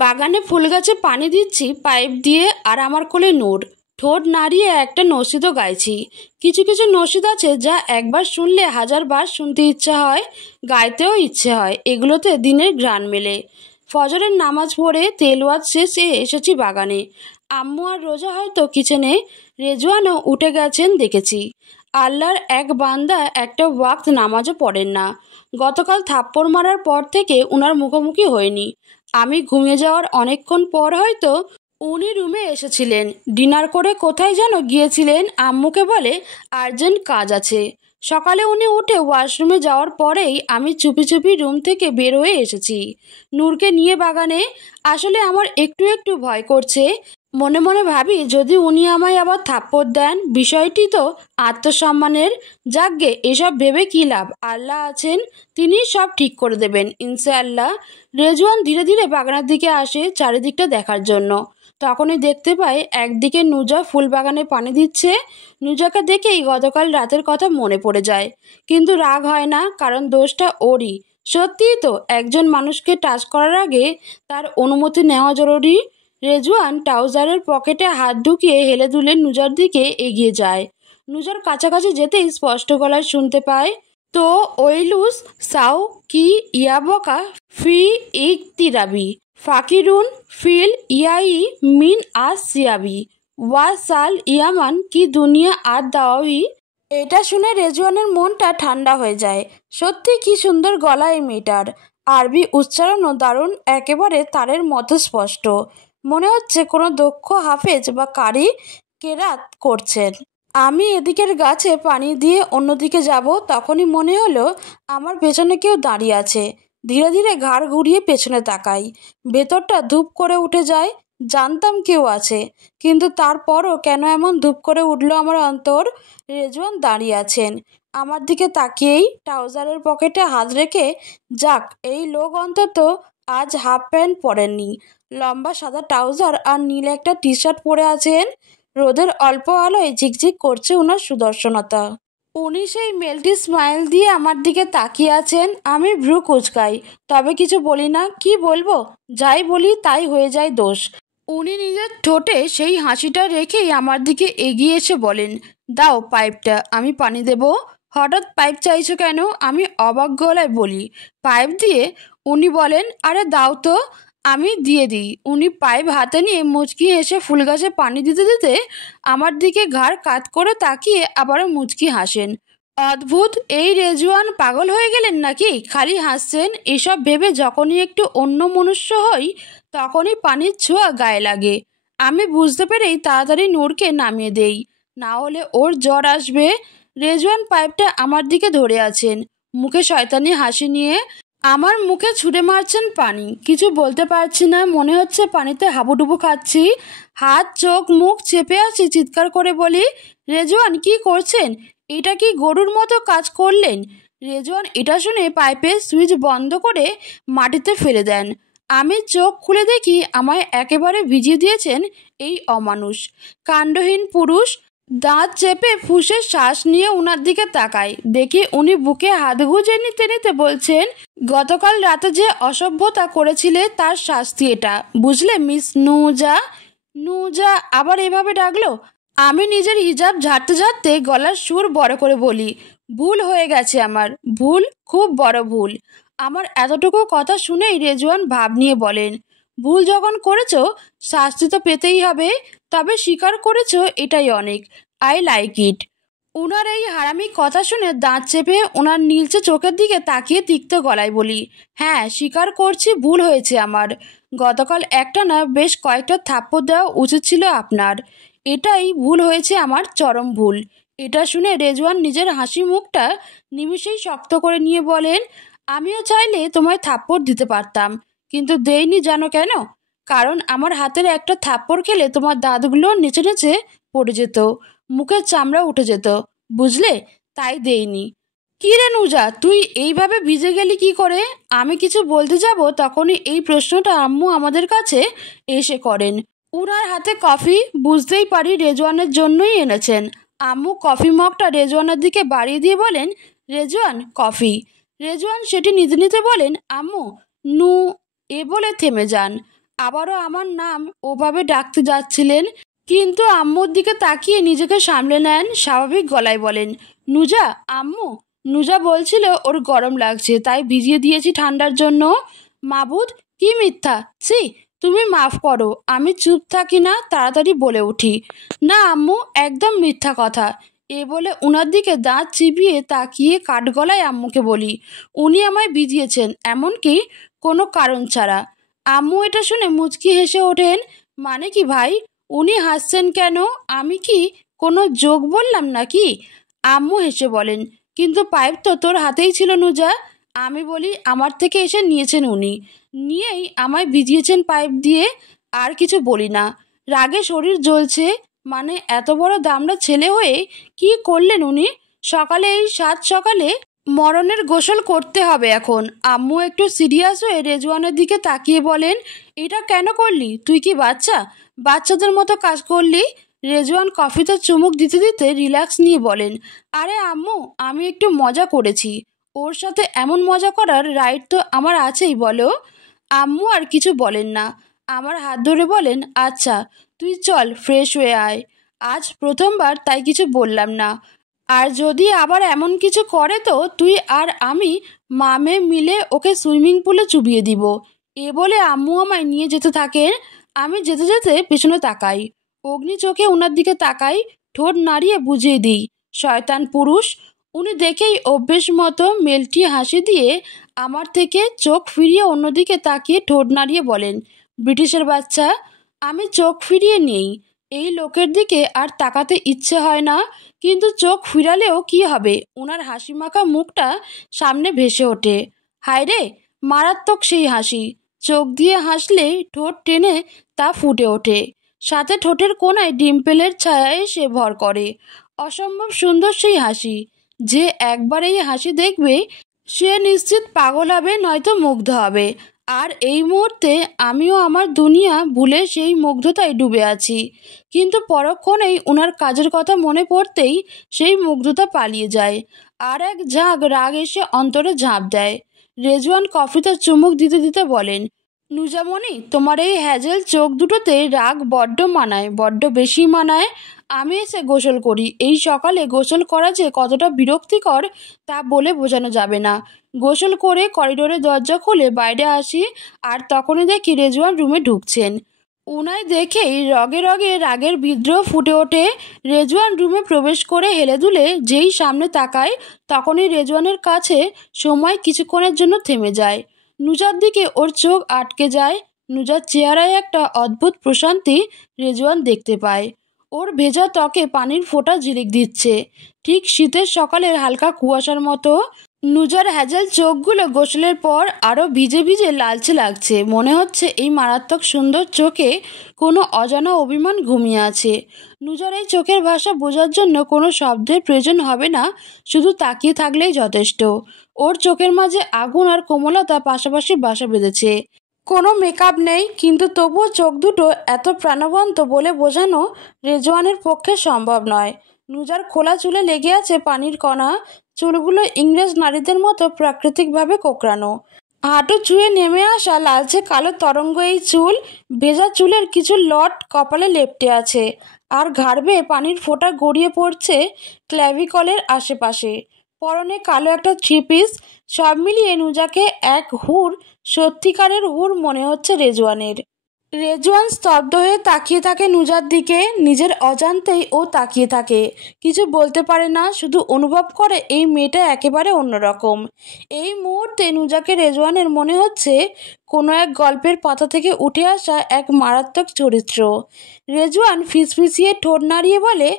বাগানে ফুল গাছে পানি দিচ্ছি পাইপ দিয়ে, আর আমার কোলে নূর। ঠোঁট নাড়িয়ে একটা নসিদও গাইছি। কিছু কিছু নসিদ আছে যা একবার শুনলে হাজারবার শুনতে ইচ্ছা হয়, গাইতেও ইচ্ছে হয়। এগুলোতে দিনের ঘ্রাণ মেলে। ফজরের নামাজ পড়ে তেলাওয়াত শেষে এসেছি বাগানে। আম্মু আর রোজা হয়তো কিচেনে, রেজওয়ানও উঠে গেছেন দেখেছি। আল্লাহর এক বান্দা একটা ওয়াক্ত নামাজও পড়েন না। গতকাল থাপ্পড় মারার পর থেকে উনার মুখোমুখি হয়নি। আমি ঘুমিয়ে যাওয়ার অনেকক্ষণ পর হয়তো উনি রুমে এসেছিলেন। ডিনার করে কোথায় যেন গিয়েছিলেন। আম্মুকে বলে আর্জেন্ট কাজ আছে। সকালে উনি উঠে ওয়াশরুমে যাওয়ার পরেই আমি চুপি চুপি রুম থেকে বের হয়ে এসেছি নূরকে নিয়ে বাগানে। আসলে আমার একটু একটু ভয় করছে। মনে মনে ভাবি যদি উনি আমায় আবার থাপ্পড় দেন। বিষয়টি তো আত্মসম্মানের। যাকগে, এসব ভেবে কী লাভ? আল্লাহ আছেন, তিনি সব ঠিক করে দেবেন ইনশাআল্লাহ। রেজওয়ান ধীরে ধীরে বাগানের দিকে আসে চারিদিকটা দেখার জন্য। তখনই দেখতে পাই একদিকে নুজা ফুল বাগানে পানি দিচ্ছে। নুজাকে দেখেই গতকাল রাতের কথা মনে পড়ে যায়, কিন্তু রাগ হয় না, কারণ দোষটা ওরই। সত্যিই তো, একজন মানুষকে টাচ করার আগে তার অনুমতি নেওয়া জরুরি। রেজওয়ান ট্রাউজারের পকেটে হাত ঢুকিয়ে হেলে দুলে নুজার দিকে এগিয়ে যায়। নুজার কাছাকাছি যেতেই স্পষ্ট গলায় শুনতে পায়, তো ওইলুস সাউ কি ইয়াবকা ফি ইকতিরাবি ফাকিরুন ফিল ইয়াই মিন আস সিয়াবি ওয়াসাল ইয়ামান কি দুনিয়া আর দাওয়াবি। এটা শুনে রেজওয়ানের মনটা ঠান্ডা হয়ে যায়। সত্যি কি সুন্দর গলা এই মেয়েটার। আরবি উচ্চারণও দারুণ, একেবারে তারের মতো স্পষ্ট। মনে হচ্ছে কোনো দক্ষ হাফেজ বা কারি কেরাত করছেন। আমি এদিকের গাছে পানি দিয়ে অন্যদিকে যাব, তখনই মনে হলো আমার পেছনে কেউ দাঁড়িয়ে আছে। ধীরে ধীরে ঘাড় ঘুরিয়ে পেছনে তাকাই। ভেতরটা ধূপ করে উঠে যায়। জানতাম কেউ আছে, কিন্তু তারপরও কেন এমন ধূপ করে উঠলো আমার অন্তর। রেজওয়ান দাঁড়িয়ে আছেন আমার দিকে তাকিয়েই, ট্রাউজারের পকেটে হাত রেখে। যাক, এই লোক অন্তত আজ হাফ প্যান্ট পরেননি। লম্বা সাদা ট্রাউজার আর নীল একটা টি শার্ট পরে আছেন। রোদের অল্প আলোয় ঝিকঝিক করছে ওনার সুদর্শনতা। উনি সেই মেলটি স্মাইল দিয়ে আমার দিকে তাকিয়ে আছেন। আমি ভ্রু কুঁচকাই, তবে কিছু বলি না। কি বলবো? যাই বলি তাই হয়ে যায় দোষ। উনি নিজের ঠোঁটে সেই হাসিটা রেখেই আমার দিকে এগিয়ে এসে বলেন, দাও পাইপটা, আমি পানি দেব। হঠাৎ পাইপ চাইছো কেন? আমি অবাক গলায় বলি, পাইপ দিয়ে? উনি বলেন, আরে দাও তো। আমি দিয়ে দিই। উনি পাইপ হাতে নিয়ে মুচকি হেসে ফুল গাছে পানি দিতে দিতে আমার দিকে ঘাড় কাত করে তাকিয়ে আবারও মুচকি হাসেন। অদ্ভুত, এই রেজওয়ান পাগল হয়ে গেলেন নাকি? খালি হাসছেন। এসব ভেবে যখনই একটু অন্য মনুষ্য হই, তখনই পানির ছোঁয়া গায়ে লাগে। আমি বুঝতে পেরেই তাড়াতাড়ি নূরকে নামিয়ে দেই, না হলে ওর জ্বর আসবে। রেজওয়ান পাইপটা আমার দিকে ধরে আছেন, মুখে শয়তানি হাসি নিয়ে আমার মুখে ছুঁড়ে মারছেন পানি। কিছু বলতে পারছি না, মনে হচ্ছে পানিতে হাবুডুবু খাচ্ছি। হাত চোখ মুখ চেপে আছি, চিৎকার করে বলি, রেজওয়ান কি করছেন? এটা কি গরুর মতো কাজ করলেন? রেজওয়ান এটা শুনে পাইপের সুইচ বন্ধ করে মাটিতে ফেলে দেন। আমি চোখ খুলে দেখি আমায় একেবারে ভিজিয়ে দিয়েছেন এই অমানুষ কাণ্ডহীন পুরুষ। দাঁত চেপে ফুঁসে শ্বাস নিয়ে উনার দিকে তাকাই, দেখি উনি বুকে হাত গুজে নিতে নিতে বলছেন, গতকাল রাতে যে অসভ্যতা করেছিলে তার শাস্তি এটা, বুঝলে মিস নুজা? নুজা আবার এভাবে ডাকলো। আমি নিজের হিজাব ঝাড়তে ঝাড়তে গলার সুর বড় করে বলি, ভুল হয়ে গেছে আমার, ভুল, খুব বড় ভুল। আমার এতটুকু কথা শুনেই রেজওয়ান ভাব নিয়ে বলেন, ভুল যখন করেছো শাস্তি তো পেতেই হবে, তবে স্বীকার করেছো এটাই অনেক। I like it. উনার এই হারামি কথা শুনে দাঁত চেপে ওনার নীলচে চোখের দিকে তাকিয়ে তিক্ত গলায় বলি, হ্যাঁ স্বীকার করছি, ভুল হয়েছে আমার। গতকাল একটা না বেশ কয়েকটা থাপ্পড় দেওয়া উচিত ছিল আপনার। এটাই ভুল হয়েছে আমার, চরম ভুল। এটা শুনে রেজওয়ান নিজের হাসি মুখটা নিমিষেই শক্ত করে নিয়ে বলেন, আমিও চাইলে তোমায় থাপ্পড় দিতে পারতাম, কিন্তু দেইনি। জানো কেন? কারণ আমার হাতের একটা থাপ্পড় খেলে তোমার দাঁতগুলো নেচে নেচে পড়ে যেত, মুখের চামড়া উঠে যেত, বুঝলে? তাই দেইনি। কি রে নুজা, তুই এইভাবে ভিজে গেলি কি করে? আমি কিছু বলতে যাব, তখনই এই প্রশ্নটা আম্মু আমাদের কাছে এসে করেন। উনার হাতে কফি, বুঝতেই পারি রেজওয়ানের জন্যই এনেছেন। আম্মু কফি মগটা রেজওয়ানের দিকে বাড়িয়ে দিয়ে বলেন, রেজওয়ান কফি। রেজওয়ান সেটি নিতে নিতে বলেন, আম্মু নু, এ বলে থেমে যান। আবারও আমার নাম ওভাবে ডাকতে যাচ্ছিলেন, কিন্তু আম্মুর দিকে তাকিয়ে নিজেকে সামলে নেন, স্বাভাবিক গলায় বলেন, নুজা আম্মু। নুজা বলছিল ওর গরম লাগছে তাই ভিজিয়ে দিয়েছি ঠান্ডার জন্য। মাবুদ, কি মিথ্যা! ছি, তুমি মাফ করো। আমি চুপ থাকি না, তাড়াতাড়ি বলে উঠি, না আম্মু, একদম মিথ্যা কথা। এ বলে উনার দিকে দাঁত চিবিয়ে তাকিয়ে কাঠগলায় আম্মুকে বলি, উনি আমায় ভিজিয়েছেন, এমনকি কোনো কারণ ছাড়া। আম্মু এটা শুনে মুচকি হেসে ওঠেন। মানে কি ভাই? উনি হাসছেন কেন? আমি কি কোনো জোক বললাম নাকি? আম্মু হেসে বলেন, কিন্তু পাইপ তো তোর হাতেই ছিল নুজা। আমি বলি, আমার থেকে এসে নিয়েছেন উনি, নিয়েই আমায় ভিজিয়েছেন পাইপ দিয়ে। আর কিছু বলি না। রাগে শরীর জ্বলছে। মানে এত বড় দামড়া ছেলে হয়ে কি করলেন উনি? সকালে, এই সাত সকালে মরণের গোসল করতে হবে এখন। আম্মু একটু সিরিয়াস হয়ে রেজওয়ানের দিকে তাকিয়ে বলেন, এটা কেন করলি? তুই কি বাচ্চা? বাচ্চাদের মতো কাজ করলি? রেজওয়ান কফিতে চুমুক দিতে দিতে রিল্যাক্স নিয়ে বলেন, আরে আম্মু, আমি একটু মজা করেছি। ওর সাথে এমন মজা করার রাইট তো আমার আছেই, বলো। আম্মু আর কিছু বলেন না, আমার হাত ধরে বলেন, আচ্ছা তুই চল ফ্রেশ হয়ে আয়। আজ প্রথমবার তাই কিছু বললাম না। আর যদি আবার এমন কিছু করে তো তুই আর আমি মামে মিলে ওকে সুইমিং পুলে চুবিয়ে দিব। এ বলে আম্মু আমায় নিয়ে যেতে থাকেন। আমি যেতে যেতে পেছনে তাকাই, অগ্নি চোখে ওনার দিকে তাকাই, ঠোঁট নাড়িয়ে বুঝিয়ে দিই, শয়তান পুরুষ। উনি দেখেই অভ্যেস মতো মেলটি হাসি দিয়ে আমার থেকে চোখ ফিরিয়ে অন্যদিকে তাকিয়ে ঠোঁট নাড়িয়ে বলেন, ব্রিটিশের বাচ্চা। আমি চোখ ফিরিয়ে নেই। এই লোকের দিকে আর তাকাতে ইচ্ছে হয় না, কিন্তু চোখ ফিরালেও কি হবে? ওনার হাসি মাখা মুখটা সামনে ভেসে ওঠে। হায় রে, মারাত্মক সেই হাসি। চোখ দিয়ে হাসলে ঠোঁট টেনে তা ফুটে ওঠে, সাথে ঠোঁটের কোণায় ডিম্পেলের ছায়া এসে ভর করে। অসম্ভব সুন্দর সেই হাসি। যে একবার এই হাসি দেখবে সে নিশ্চিত পাগল হবে, নয়তো মুগ্ধ হবে। আর এই মুহূর্তে আমিও আমার দুনিয়া ভুলে সেই মুগ্ধতায় ডুবে আছি। কিন্তু পরক্ষণেই ওনার কাজের কথা মনে পড়তেই সেই মুগ্ধতা পালিয়ে যায়, আর এক ঝাঁক রাগ এসে অন্তরে ঝাঁপ দেয়। রেজওয়ান কফিতে চুমুক দিতে দিতে বলেন, নুজামণি, তোমার এই হ্যাজেল চোখ দুটোতে রাগ বড্ড মানায়, বড্ড বেশি মানায়। আমি এসে গোসল করি। এই সকালে গোসল করা যে কতটা বিরক্তিকর তা বলে বোঝানো যাবে না। গোসল করে করিডোরে দরজা খুলে বাইরে আসি, আর তখনই দেখি রেজওয়ান রুমে ঢুকছেন। উনায় দেখেই রগে রগে রাগের বিদ্রোহ ফুটে ওঠে। রেজওয়ান রুমে প্রবেশ করে হেলে দুলে যেই সামনে তাকায়, তখনই রেজওয়ানের কাছে সময় কিছুক্ষণের জন্য থেমে যায়। নুজার দিকে ওর চোখ আটকে যায়। নুজার চেহারায় একটা অদ্ভুত প্রশান্তি রেজওয়ান দেখতে পায়। ওর ভেজা ত্বকে পানির ফোঁটা ঝিলিক দিচ্ছে, ঠিক শীতের সকালের হালকা কুয়াশার মতো। নুজার হ্যাজেল চোখগুলো গোসলের পর আরও ভিজে ভিজে লালচে লাগছে। মনে হচ্ছে এই মারাত্মক সুন্দর চোখে কোনো অজানা অভিমান ঘুমিয়ে আছে। নুজার এই চোখের ভাষা বোঝার জন্য কোনো শব্দের প্রয়োজন হবে না, শুধু তাকিয়ে থাকলেই যথেষ্ট। ওর চোখের মাঝে আগুন আর কোমলতা পাশাপাশি বাসা বেঁধেছে। কোনো মেকআপ নেই, কিন্তু তবুও চোখ দুটো এত প্রাণবন্ত বলে বোঝানো রেজওয়ানের পক্ষে সম্ভব নয়। নুজার খোলা চুলে লেগে আছে পানির কণা, চুলগুলো ইংরেজ নারীদের মতো প্রাকৃতিকভাবে কোঁকড়ানো। হাঁটু ছুঁয়ে নেমে আসা লালচে কালো তরঙ্গ এই চুল। ভেজা চুলের কিছু লট কপালে লেপ্টে আছে, আর ঘাড় বেয়ে পানির ফোঁটা গড়িয়ে পড়ছে ক্ল্যাভিকলের আশেপাশে। পরনে কালো একটা থ্রি পিস। সব মিলিয়ে নুজাকে এক হুর, সত্যিকারের হুর মনে হচ্ছে রেজওয়ানের। রেজওয়ান স্তব্ধ হয়ে তাকিয়ে থাকে নুজার দিকে। নিজের অজান্তেই ও তাকিয়ে থাকে, কিছু বলতে পারে না, শুধু অনুভব করে এই মেয়েটা একেবারে অন্যরকম। এই মুহূর্তে নুজাকে রেজওয়ানের মনে হচ্ছে কোনো এক গল্পের পাতা থেকে উঠে আসা এক মারাত্মক চরিত্র। রেজওয়ান ফিসফিসিয়ে ঠোঁট নাড়িয়ে বলে,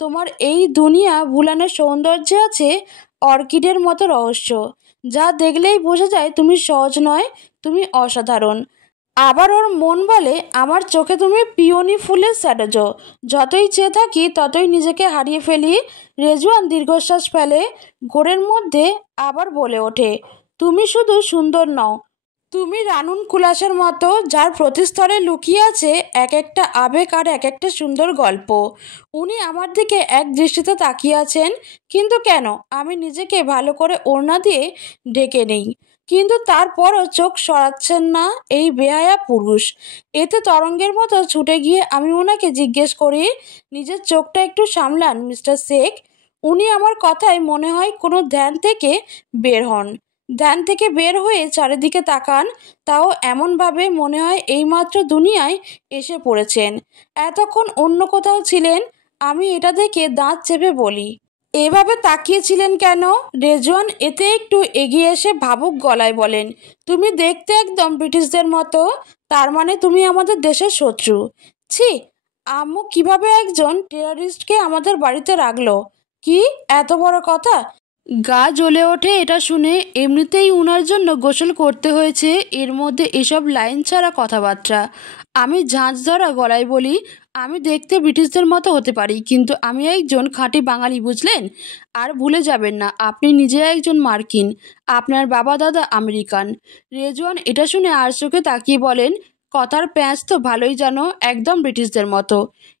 তোমার এই দুনিয়া ভুলানোর সৌন্দর্যে আছে অর্কিডের মতো রহস্য, যা দেখলেই বোঝা যায় তুমি সহজ নয়, তুমি অসাধারণ। আবার ওর মন বলে, আমার চোখে তুমি পিওনি ফুলের স্যাডোজো। যতই চেয়ে থাকি ততই নিজেকে হারিয়ে ফেলি। রেজওয়ান দীর্ঘশ্বাস ফেলে, ঘোরের মধ্যে আবার বলে ওঠে, তুমি শুধু সুন্দর নও, তুমি রানুন কুলাসের মতো, যার প্রতিস্তরে লুকিয়ে আছে এক একটা আবেগ আর এক একটা সুন্দর গল্প। উনি আমার দিকে এক দৃষ্টিতে তাকিয়ে আছেন, কিন্তু কেন? আমি নিজেকে ভালো করে ওড়না দিয়ে ঢেকে নেই, কিন্তু তারপরও চোখ সরাচ্ছেন না এই বেহায়া পুরুষ। এতে তরঙ্গের মতো ছুটে গিয়ে আমি ওনাকে জিজ্ঞেস করি, নিজের চোখটা একটু সামলান মিস্টার শেখ। উনি আমার কথায় মনে হয় কোনো ধ্যান থেকে বের হন। ধ্যান থেকে বের হয়ে চারিদিকে তাকান, তাও এমনভাবে মনে হয় এইমাত্র দুনিয়ায় এসে পড়েছেন, এতক্ষণ অন্য কোথাও ছিলেন। আমি এটা দেখে দাঁত চেপে বলি, এভাবে তাকিয়েছিলেন কেন? রেজওয়ান এতে একটু এগিয়ে এসে ভাবুক গলায় বলেন, তুমি দেখতে একদম ব্রিটিশদের মতো। তার মানে তুমি আমাদের দেশের শত্রু? ছি, আম্মু কিভাবে একজন টেররিস্টকে আমাদের বাড়িতে রাখলো? কি এত বড় কথা! গা জ্বলে ওঠে এটা শুনে। এমনিতেই উনার জন্য গোসল করতে হয়েছে, এর মধ্যে এসব লাইন ছাড়া কথাবার্তা। আমি ঝাঁঝ ধরা গলায় বলি, আমি দেখতে ব্রিটিশদের মতো হতে পারি, কিন্তু আমি একজন খাঁটি বাঙালি, বুঝলেন? আর ভুলে যাবেন না, আপনি নিজে একজন মার্কিন, আপনার বাবা দাদা আমেরিকান। রেজওয়ান এটা শুনে আর চোখে তাকিয়ে বলেন, কথার প্যাঁচ তো ভালোই জানো, একদম ব্রিটিশদের মতো।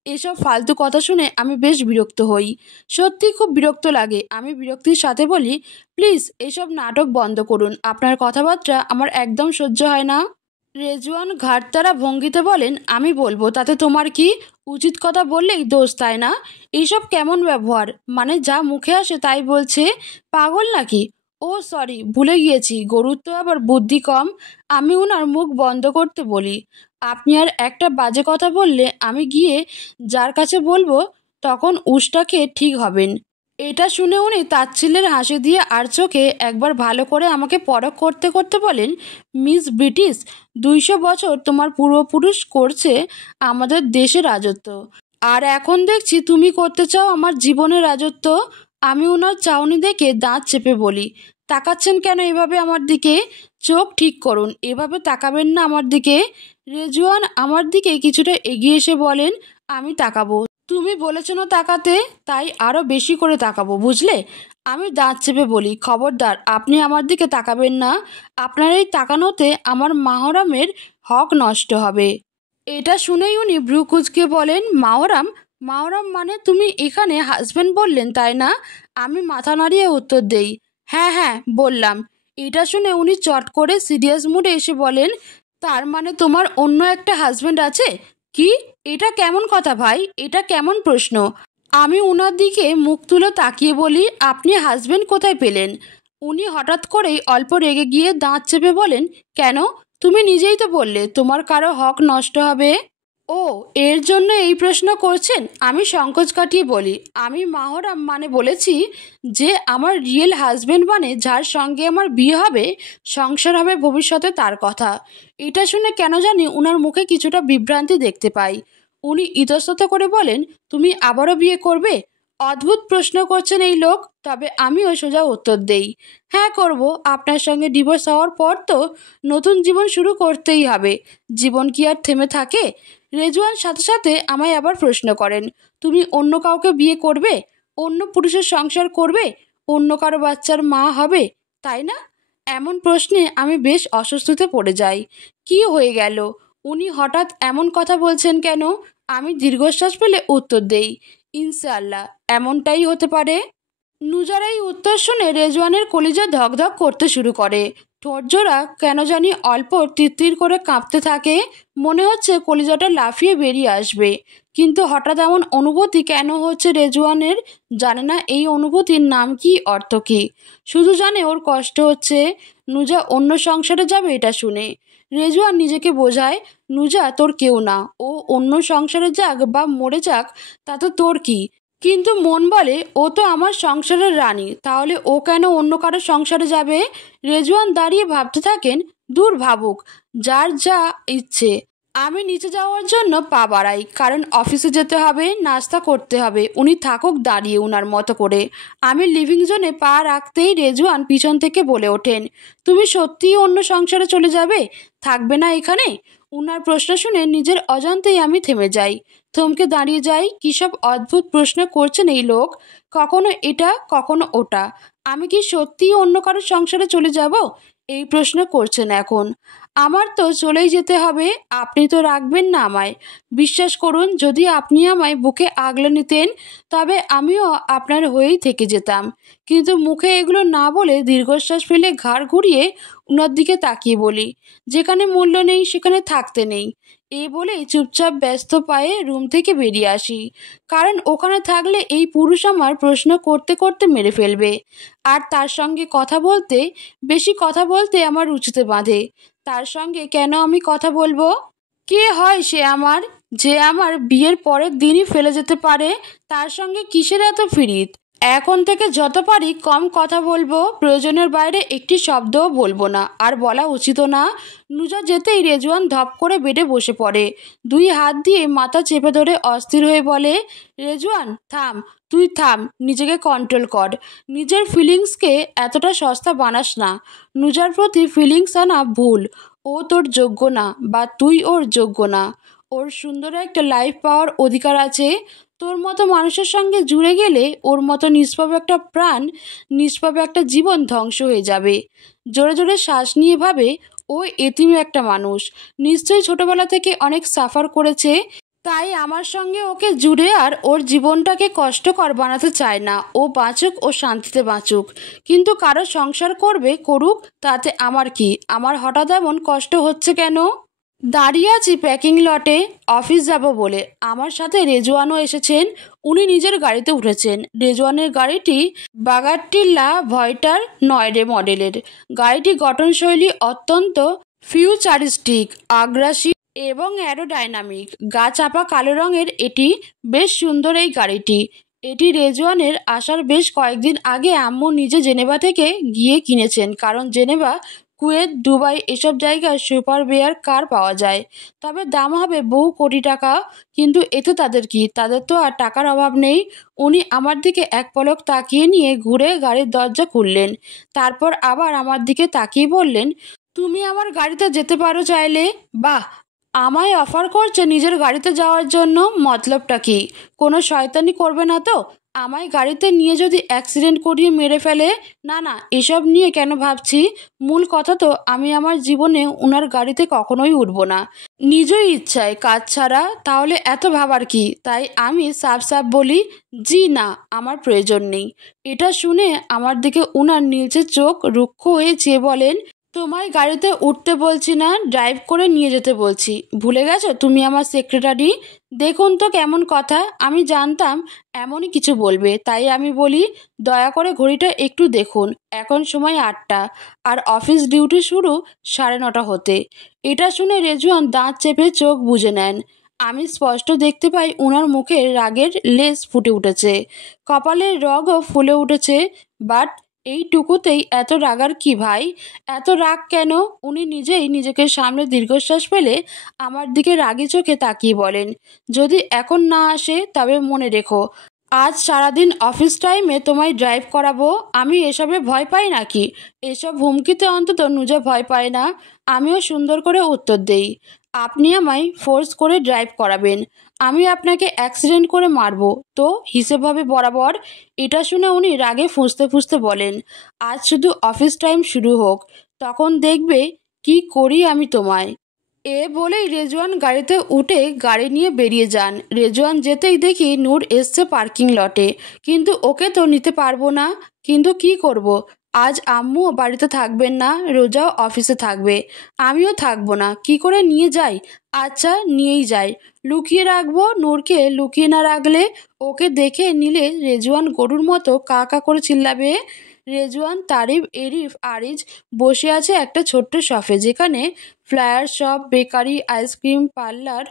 এসব ফালতু কথা শুনে আমি বেশ বিরক্ত হই, সত্যি খুব বিরক্ত লাগে। আমি বিরক্তির সাথে বলি, প্লিজ এসব নাটক বন্ধ করুন, আপনার কথাবার্তা আমার একদম সহ্য হয় না। রেজওয়ান ঘাড়তারা ভঙ্গিতে বলেন, আমি বলবো তাতে তোমার কি? উচিত কথা বললেই দোষ, তাই না? এইসব কেমন ব্যবহার? মানে যা মুখে আসে তাই বলছে, পাগল নাকি? ও সরি, ভুলে গিয়েছি, গরুর তো আবার বুদ্ধি কম। আমি ওনার মুখ বন্ধ করতে বলি, আপনি আর একটা বাজে কথা বললে আমি গিয়ে যার কাছে বলবো, তখন উষ্টা খেয়ে ঠিক হবেন। এটা শুনে উনি তাচ্ছিল্যের হাসি দিয়ে আর চোখে একবার ভালো করে আমাকে পরখ করতে করতে বলেন, মিস ব্রিটিশ, 200 বছর তোমার পূর্বপুরুষ করছে আমাদের দেশে রাজত্ব, আর এখন দেখছি তুমি করতে চাও আমার জীবনের রাজত্ব। আমি ওনার চাউনি দেখে দাঁত চেপে বলি, তাকাচ্ছেন কেন এভাবে আমার দিকে? চোখ ঠিক করুন, এভাবে তাকাবেন না আমার দিকে। রেজওয়ান আমার দিকে কিছুটা এগিয়ে এসে বলেন, আমি তাকাবো, তুমি বলেছ না তাকাতে, তাই আরও বেশি করে তাকাবো, বুঝলে? আমি দাঁত চেপে বলি, খবরদার আপনি আমার দিকে তাকাবেন না, আপনার এই তাকানোতে আমার মাহরামের হক নষ্ট হবে। এটা শুনেই উনি ভ্রু কুঁচকে বলেন, মাহরাম? মাহরাম মানে তুমি এখানে হাজব্যান্ড বললেন, তাই না? আমি মাথা নাড়িয়ে উত্তর দেই, হ্যাঁ হ্যাঁ বললাম। এটা শুনে উনি চট করে সিরিয়াস মুডে এসে বলেন, তার মানে তোমার অন্য একটা হাজব্যান্ড আছে? কি? এটা কেমন কথা ভাই, এটা কেমন প্রশ্ন? আমি উনার দিকে মুখ তুলে তাকিয়ে বলি, আপনি হাজবেন্ড কোথায় পেলেন? উনি হঠাৎ করেই অল্প রেগে গিয়ে দাঁত চেপে বলেন, কেন? তুমি নিজেই তো বললে তোমার কারো হক নষ্ট হবে। ও, এর জন্য এই প্রশ্ন করছেন? আমি সংকোচ কাটিয়ে বলি, আমি মাহরাম মানে বলেছি যে আমার রিয়েল হাজবেন্ড মানে যার সঙ্গে আমার বিয়ে হবে, সংসার হবে ভবিষ্যতে, তার কথা। এটা শুনে কেন জানি উনার মুখে কিছুটা বিভ্রান্তি দেখতে পাই। উনি ইতস্তত করে বলেন, তুমি আবারও বিয়ে করবে? অদ্ভুত প্রশ্ন করছেন এই লোক। তবে আমিও সোজা উত্তর দেই, হ্যাঁ করব। আপনার সঙ্গে ডিভোর্স হওয়ার পর তো নতুন জীবন শুরু করতেই হবে, জীবন কি আর থেমে থাকে? রেজওয়ান সাথে সাথে আমায় আবার প্রশ্ন করেন, তুমি অন্য কাউকে বিয়ে করবে? অন্য পুরুষের সংসার করবে? অন্য কারো বাচ্চার মা হবে, তাই না? এমন প্রশ্নে আমি বেশ অস্বস্তিতে পড়ে যাই। কি হয়ে গেল? উনি হঠাৎ এমন কথা বলছেন কেন? আমি দীর্ঘশ্বাস ফেলে উত্তর দেই, ইনশাআল্লাহ এমনটাই হতে পারে। নুজার এই উত্তর শুনে রেজওয়ানের কলিজা ধকধক করতে শুরু করে, ঠোঁটজোড়া কেন জানি অল্প তিরতির করে কাঁপতে থাকে, মনে হচ্ছে কলিজাটা লাফিয়ে বেরিয়ে আসবে। কিন্তু হঠাৎ এমন অনুভূতি কেন হচ্ছে রেজওয়ানের, জানে না এই অনুভূতির নাম কি, অর্থ কী, শুধু জানে ওর কষ্ট হচ্ছে। নুজা অন্য সংসারে যাবে এটা শুনে। রেজওয়ান নিজেকে বোঝায়, নুজা তোর কেউ না, ও অন্য সংসারে যাক বা মরে যাক, তা তো তোর কি? কিন্তু মন বলে, ও তো আমার সংসারের রানী, তাহলে ও কেন অন্য কারো সংসারে যাবে? রেজওয়ান দাঁড়িয়ে ভাবতে থাকেন, দূর ভাবুক, যার যা ইচ্ছে। আমি নিচে যাওয়ার জন্য পা বাড়াই, কারণ অফিসে যেতে হবে, নাস্তা করতে হবে। উনি থাকুক দাঁড়িয়ে উনার মতো করে। আমি লিভিং জোনে পা রাখতেই রেজওয়ান পিছন থেকে বলে ওঠেন, তুমি সত্যিই অন্য সংসারে চলে যাবে, থাকবে না এখানে? উনার প্রশ্ন শুনে নিজের অজান্তেই আমি থেমে যাই, থমকে দাঁড়িয়ে যাই। কী সব অদ্ভুত প্রশ্ন করছেন এই লোক, কখনো এটা কখনো ওটা। আমি কি সত্যিই অন্য কারোর সংসারে চলে যাব? এই প্রশ্ন করছেন এখন? আমার তো চলেই যেতে হবে, আপনি তো রাখবেন না আমায়। বিশ্বাস করুন, যদি আপনি আমায় বুকে আগলে নিতেন তবে আমিও আপনার হয়েই থেকে যেতাম। কিন্তু মুখে এগুলো না বলে দীর্ঘশ্বাস ফেলে ঘাড় ঘুরিয়ে ওনার দিকে তাকিয়ে বলি, যেখানে মূল্য নেই সেখানে থাকতে নেই। এই বলেই চুপচাপ ব্যস্ত পায়ে রুম থেকে বেরিয়ে আসি, কারণ ওখানে থাকলে এই পুরুষ আমার প্রশ্ন করতে করতে মেরে ফেলবে। আর তার সঙ্গে বেশি কথা বলতে আমার রুচিতে বাঁধে। তার সঙ্গে কেন আমি কথা বলবো? কে হয় সে আমার, যে আমার বিয়ের পরের দিনই ফেলে যেতে পারে? তার সঙ্গে কিসের এত ফিরিত? এখন থেকে যত পারি কম কথা বলবো, প্রয়োজনের বাইরে একটি শব্দও বলবো না, আর বলা উচিতও না। নুজা যেতেই রেজওয়ান ধপ করে বেডে বসে পড়ে, দুই হাত দিয়ে মাথা চেপে ধরে অস্থির হয়ে বলে, রেজওয়ান থাম, তুই থাম, নিজেকে কন্ট্রোল কর। নিজের ফিলিংসকে এতটা সস্তা বানাস না। নুজার প্রতি ফিলিংস আনা ভুল। ও তোর যোগ্য না, বা তুই ওর যোগ্য না। ওর সুন্দর একটা লাইফ পাওয়ার অধিকার আছে। তোর মতো মানুষের সঙ্গে জুড়ে গেলে ওর মতো নিষ্পাপ একটা প্রাণ, নিষ্পাপ একটা জীবন ধ্বংস হয়ে যাবে। জোরে জোরে শ্বাস নিয়ে ভাবে, ও এতিম একটা মানুষ, নিশ্চয়ই ছোটবেলা থেকে অনেক সাফার করেছে। তাই আমার সঙ্গে ওকে জুড়ে আর ওর জীবনটাকে কষ্টকর বানাতে চায় না। ও বাঁচুক, ও শান্তিতে বাঁচুক। কিন্তু কারো সংসার করবে, করুক, তাতে আমার কি? আমার হঠাৎ এমন কষ্ট হচ্ছে কেন? দাঁড়িয়ে আছি প্যাকিং লটে, অফিস যাব বলে। আমার সাথে রেজওয়ানও এসেছেন। উনি নিজের গাড়িতে উঠেছেন। রেজওয়ানের গাড়িটি বাগারটিল্লা ভয়টার 9 মডেলের। গাড়িটি গঠনশৈলী অত্যন্ত ফিউচারিস্টিক, আগ্রাসী এবং অ্যারোডাইনামিক। গা চাপা কালো রঙের এটি বেশ সুন্দর। এই গাড়িটি এটি রেজওয়ানের আসার বেশ কয়েকদিন আগে আম্মু নিজে জেনেভা থেকে গিয়ে কিনেছেন, কারণ জেনেভা, কুয়েত, দুবাই এসব জায়গায় সুপার বেয়ার কার পাওয়া যায়, তবে দাম হবে বহু কোটি টাকা। কিন্তু এতে তাদের কি? তাদের তো আর টাকার অভাব নেই। উনি আমার দিকে এক পলক তাকিয়ে নিয়ে ঘুরে গাড়ির দরজা খুললেন। তারপর আবার আমার দিকে তাকিয়ে বললেন, তুমি আমার গাড়িতে যেতে পারো চাইলে। বাহ! আমায় অফার করছে নিজের গাড়িতে যাওয়ার জন্য। মতলবটা কি? কোনো শয়তানি করবে না তো? আমায় গাড়িতে নিয়ে যদি অ্যাক্সিডেন্ট করিয়ে মেরে ফেলে? না না, এসব নিয়ে কেন ভাবছি? মূল কথা তো, আমি আমার জীবনে ওনার গাড়িতে কখনোই উঠব না, নিজের ইচ্ছায়, কাজ ছাড়া। তাহলে এত ভাবার কি? তাই আমি সাফ সাফ বলি, জি না, আমার প্রয়োজন নেই। এটা শুনে আমার দিকে উনার নীলচে চোখ রুক্ষ হয়ে চেয়ে বলেন, তোমায় গাড়িতে উঠতে বলছি না, ড্রাইভ করে নিয়ে যেতে বলছি। ভুলে গেছো তুমি আমার সেক্রেটারি? দেখুন তো কেমন কথা। আমি জানতাম এমনই কিছু বলবে, তাই আমি বলি, দয়া করে ঘড়িটা একটু দেখুন। এখন সময় 8টা, আর অফিস ডিউটি শুরু 9:30 হতে। এটা শুনে রেজওয়ান দাঁত চেপে চোখ বুজে নেন। আমি স্পষ্ট দেখতে পাই ওনার মুখে রাগের লেশ ফুটে উঠেছে, কপালের রগও ফুলে উঠেছে। বাট এইটুকুতেই এত রাগার কি ভাই? এত রাগ কেন? উনি নিজেই নিজেকে সামনে দীর্ঘশ্বাস ফেলে আমার দিকে রাগী চোখে তাকিয়ে বলেন, যদি এখন না আসে তবে মনে রেখো, আজ সারাদিন অফিস টাইমে তোমায় ড্রাইভ করাবো। আমি এসবে ভয় পাই নাকি? এসব হুমকিতে অন্তত নুজা ভয় পায় না। আমিও সুন্দর করে উত্তর দেই, আপনি আমায় ফোর্স করে ড্রাইভ করাবেন, আমি আপনাকে অ্যাক্সিডেন্ট করে মারবো, তো হিসেব হবে বরাবর। এটা শুনে উনি রাগে ফুঁসতে ফুঁসতে বলেন, আজ শুধু অফিস টাইম শুরু হোক, তখন দেখবে কি করি আমি তোমায়। এ বলেই রেজওয়ান গাড়িতে উঠে গাড়ি নিয়ে বেরিয়ে যান। রেজওয়ান যেতেই দেখি নূর এসছে পার্কিং লটে, কিন্তু ওকে তো নিতে পারবো না। কিন্তু কি করব? আজ আম্মুও বাড়িতে থাকবেন না, রোজাও অফিসে থাকবে, আমিও থাকবো না। কি করে নিয়ে যাই? আচ্ছা, নিয়েই যাই। লুকিয়ে রাখবো? নূরকে লুকিয়ে না রাখলে ওকে দেখে নিলে রেজওয়ান গরুর মতো কা কা করে চিল্লাবে। রেজওয়ান, তারিফ, এরিফ, আরিজ বসে আছে একটা ছোট্ট শপে, যেখানে flower shop, bakery, ice cream parlour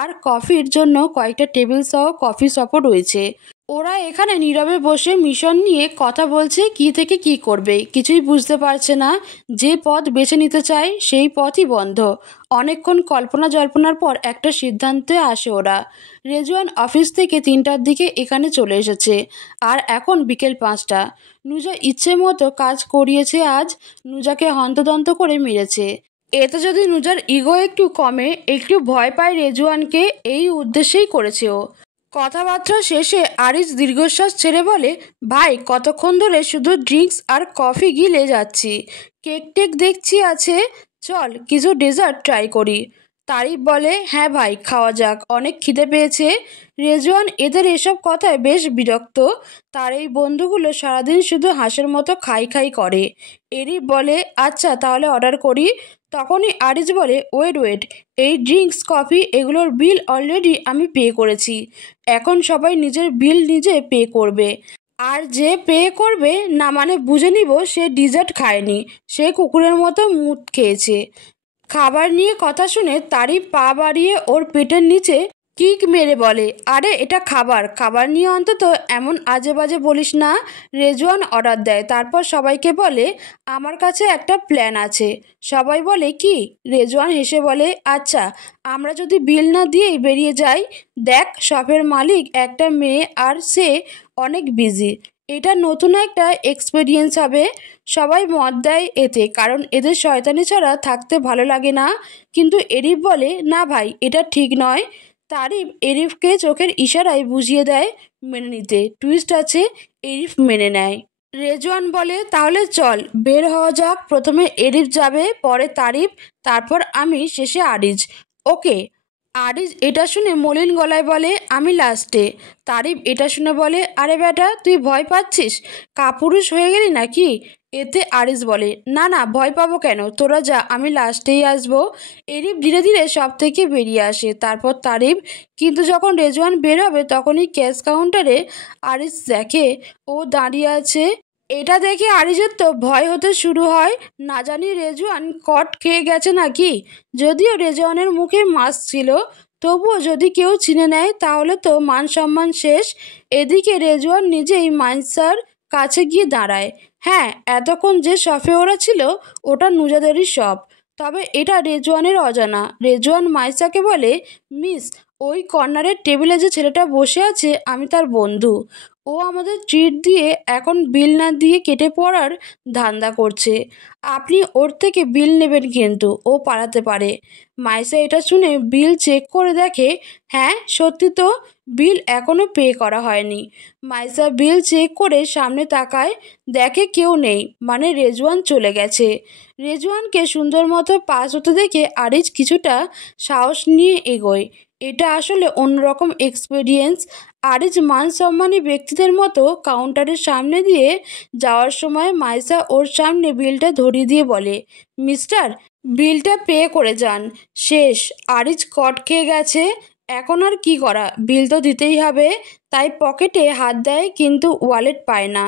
আর কফির জন্য কয়েকটা টেবিল সহ কফি শপও রয়েছে। ওরা এখানে নীরবে বসে মিশন নিয়ে কথা বলছে, কি থেকে কি করবে কিছুই বুঝতে পারছে না। যে পথ বেছে নিতে চায় সেই পথই বন্ধ। অনেকক্ষণ কল্পনা জল্পনার পর একটা সিদ্ধান্তে আসে ওরা। রেজওয়ান অফিস থেকে 3টার দিকে এখানে চলে এসেছে, আর এখন বিকেল 5টা। নুজা ইচ্ছে মতো কাজ করিয়েছে আজ, নুজাকে হন্তদন্ত করে মেরেছে। এতে যদি নুজার ইগো একটু কমে, একটু ভয় পায় রেজওয়ানকে, এই উদ্দেশ্যেই করেছে ও। কথাবার্তা শেষে আরিজ দীর্ঘশ্বাস ছেড়ে বলে, ভাই কতক্ষণ ধরে শুধু ড্রিঙ্কস আর কফি গিলে যাচ্ছি, কেক টেক দেখছি আছে, চল কিছু ডেজার্ট ট্রাই করি। তারিফ বলে, হ্যাঁ ভাই খাওয়া যাক, অনেক খিদে পেয়েছে। রেজওয়ান এদের এসব কথায় বেশ বিরক্ত, তার এই বন্ধুগুলো সারাদিন শুধু হাঁসের মতো খাই খাই করে। এরিফ বলে, আচ্ছা তাহলে অর্ডার করি। তখনই আরিজ বলে, ওয়েট ওয়েট, এই ড্রিঙ্কস কফি এগুলোর বিল অলরেডি আমি পে করেছি, এখন সবাই নিজের বিল নিজে পে করবে। আর যে পে করবে না মানে বুঝে নিব সে ডিজার্ট খায়নি, সে কুকুরের মতো মুত খেয়েছে। খাবার নিয়ে কথা শুনে তারিফ পা বাড়িয়ে ওর পেটের নিচে কিক মেরে বলে, আরে এটা খাবার, খাবার নিয়ে অন্তত এমন আজে বাজে বলিস না। রেজওয়ান অর্ডার দেয়, তারপর সবাইকে বলে, আমার কাছে একটা প্ল্যান আছে। সবাই বলে, কি? রেজওয়ান হেসে বলে, আচ্ছা আমরা যদি বিল না দিয়েই বেরিয়ে যাই, দেখ শপের মালিক একটা মেয়ে আর সে অনেক বিজি, এটা নতুন একটা এক্সপিরিয়েন্স হবে। সবাই মত দেয় এতে, কারণ এদের শয়তানি ছাড়া থাকতে ভালো লাগে না। কিন্তু এরিফ বলে, না ভাই এটা ঠিক নয়। তারিফ এরিফকে চোখের ইশারায় বুঝিয়ে দেয় মেনে নিতে, টুইস্ট আছে, এরিফ মেনে নেয়। রেজওয়ান বলে, তাহলে চল বের হওয়া যাক, প্রথমে এরিফ যাবে, পরে তারিফ, তারপর আমি, শেষে আরিজ। ওকে। আরিজ এটা শুনে মলিন গলায় বলে, আমি লাস্টে। তারিফ এটা শুনে বলে, আরে বেটা তুই ভয় পাচ্ছিস, কাপুরুষ হয়ে গেলি নাকি? এতে আরিজ বলে, না না ভয় পাবো কেন, তোরা যা, আমি লাস্টেই আসবো। এরিফ ধীরে ধীরে সব থেকে বেরিয়ে আসে, তারপর তারিফ। কিন্তু যখন রেজওয়ান বের হবে তখনই ক্যাশ কাউন্টারে আরিজ দেখে ও দাঁড়িয়ে আছে। এটা দেখে আরিজের তো ভয় হতে শুরু হয়, না জানি রেজওয়ান কট খেয়ে গেছে নাকি। যদিও রেজওয়ানের মুখে মাস্ক ছিল, তবুও যদি কেউ চিনে নেয় তাহলে তো মান সম্মান শেষ। এদিকে রেজওয়ান নিজেই মাইসার কাছে গিয়ে দাঁড়ায়। হ্যাঁ, এতক্ষণ যে শপে ওরা ছিল ওটা নুজাদেরই শপ, তবে এটা রেজওয়ানের অজানা। রেজওয়ান মাইসাকে বলে, মিস, ওই কর্নারের টেবিলে যে ছেলেটা বসে আছে আমি তার বন্ধু, ও আমাদের ট্রিট দিয়ে এখন বিল না দিয়ে কেটে পড়ার ধান্দা করছে, আপনি ওর থেকে বিল নেবেন কিন্তু ও পালাতে পারে। মাইসা এটা শুনে বিল চেক করে দেখে, হ্যাঁ সত্যি তো, বিল এখনও পে করা হয়নি। মাইসা বিল চেক করে সামনে তাকায়, দেখে কেউ নেই, মানে রেজওয়ান চলে গেছে। রেজওয়ানকে সুন্দর মতো পাস হতে দেখে আরিজ কিছুটা সাহস নিয়ে এগোয়। এটা আসলে অন্যরকম এক্সপিরিয়েন্স। আরিজ মান সম্মানী ব্যক্তিদের মতো কাউন্টারের সামনে দিয়ে যাওয়ার সময় মাইসা ওর সামনে বিলটা ধরিয়ে দিয়ে বলে, মিস্টার, বিলটা পে করে যান। শেষ। আরিজ কট খেয়ে গেছে, এখন আর কি করা, বিল তো দিতেই হবে। তাই পকেটে হাত দেয় কিন্তু ওয়ালেট পায় না,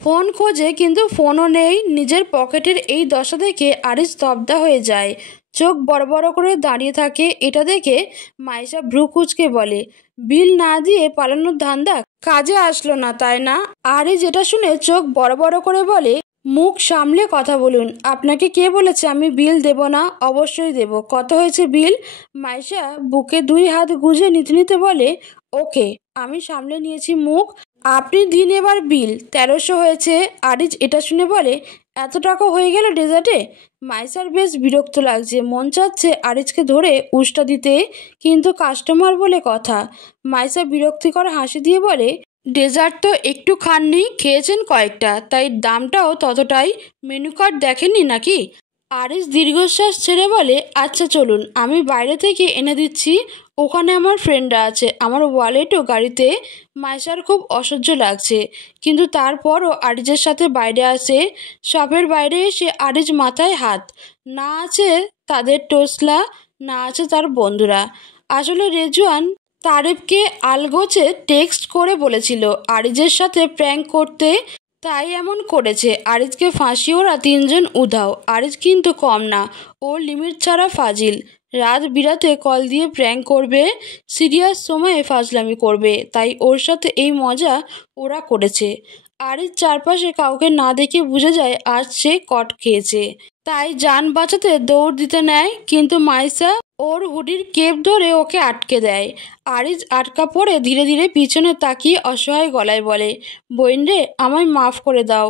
ফোন খোঁজে কিন্তু ফোনও নেই। নিজের পকেটের এই দশা দেখে আরিজ স্তব্ধ হয়ে যায়, চোখ বড় বড় করে দাঁড়িয়ে থাকে। এটা দেখে মাইশা ভ্রু কুঁচকে বলে, বিল না দিয়ে পালানোর ধান্দা কাজে আসলো না তাই না? আরিজ এটা শুনে চোখ বড় বড় করে বলে, মুখ সামলে কথা বলুন, আপনাকে কে বলেছে আমি বিল দেব না? অবশ্যই দেব, কত হয়েছে বিল? মাইশা বুকে দুই হাত গুজে নিতে নিতে বলে, ওকে আমি সামলে নিয়েছি মুখ, আপনি দিন এবার বিল। 1300 হয়েছে। আরিজ এটা শুনে বলে, এত টাকা হয়ে গেল ডেজার্টে? মাইসার বেশ বিরক্ত লাগছে, মন চাচ্ছে আরিজকে ধরে উষ্টা দিতে, কিন্তু কাস্টমার বলে কথা। মাইসা বিরক্তিকর হাসি দিয়ে বলে, ডেজার্ট তো একটু খাননি, খেয়েছেন কয়েকটা, তাই দামটাও ততটাই, মেনু কার্ড দেখেননি নাকি? আরিজ দীর্ঘশ্বাস ছেড়ে বলে, আচ্ছা চলুন আমি বাইরে থেকে এনে দিচ্ছি, ওখানে আমার ফ্রেন্ডরা আছে, আমার ওয়ালেটও গাড়িতে। মাইশার খুব অসহ্য লাগছে, কিন্তু তারপরও আরিজের সাথে বাইরে আসে। শপের বাইরে এসে আরিজ মাথায় হাত, না আছে তাদের টোসলা, না আছে তার বন্ধুরা। আসলে রেজওয়ান তারিফকে আলগোছে টেক্সট করে বলেছিল আরিজের সাথে প্র্যাঙ্ক করতে, তাই এমন করেছে। আরিজকে ফাঁসি ওরা তিনজন উধাও। আরিজ কিন্তু কম না, ও লিমিট ছাড়া ফাজিল। রাত বিরাতে কল দিয়ে প্র্যাঙ্ক করবে, সিরিয়াস সময়ে ফাজলামি করবে, তাই ওর সাথে এই মজা ওরা করেছে। আরিজ চারপাশে কাউকে না দেখে বুঝে যায় আজ সে কট খেয়েছে, তাই যান বাঁচাতে দৌড় দিতে নেয়, কিন্তু মাইসা ওর হুডির কেপ ধরে ওকে আটকে দেয়। আরিজ আটকা পড়ে ধীরে ধীরে পিছনে তাকিয়ে অসহায় গলায় বলে, বোন রে আমায় মাফ করে দাও,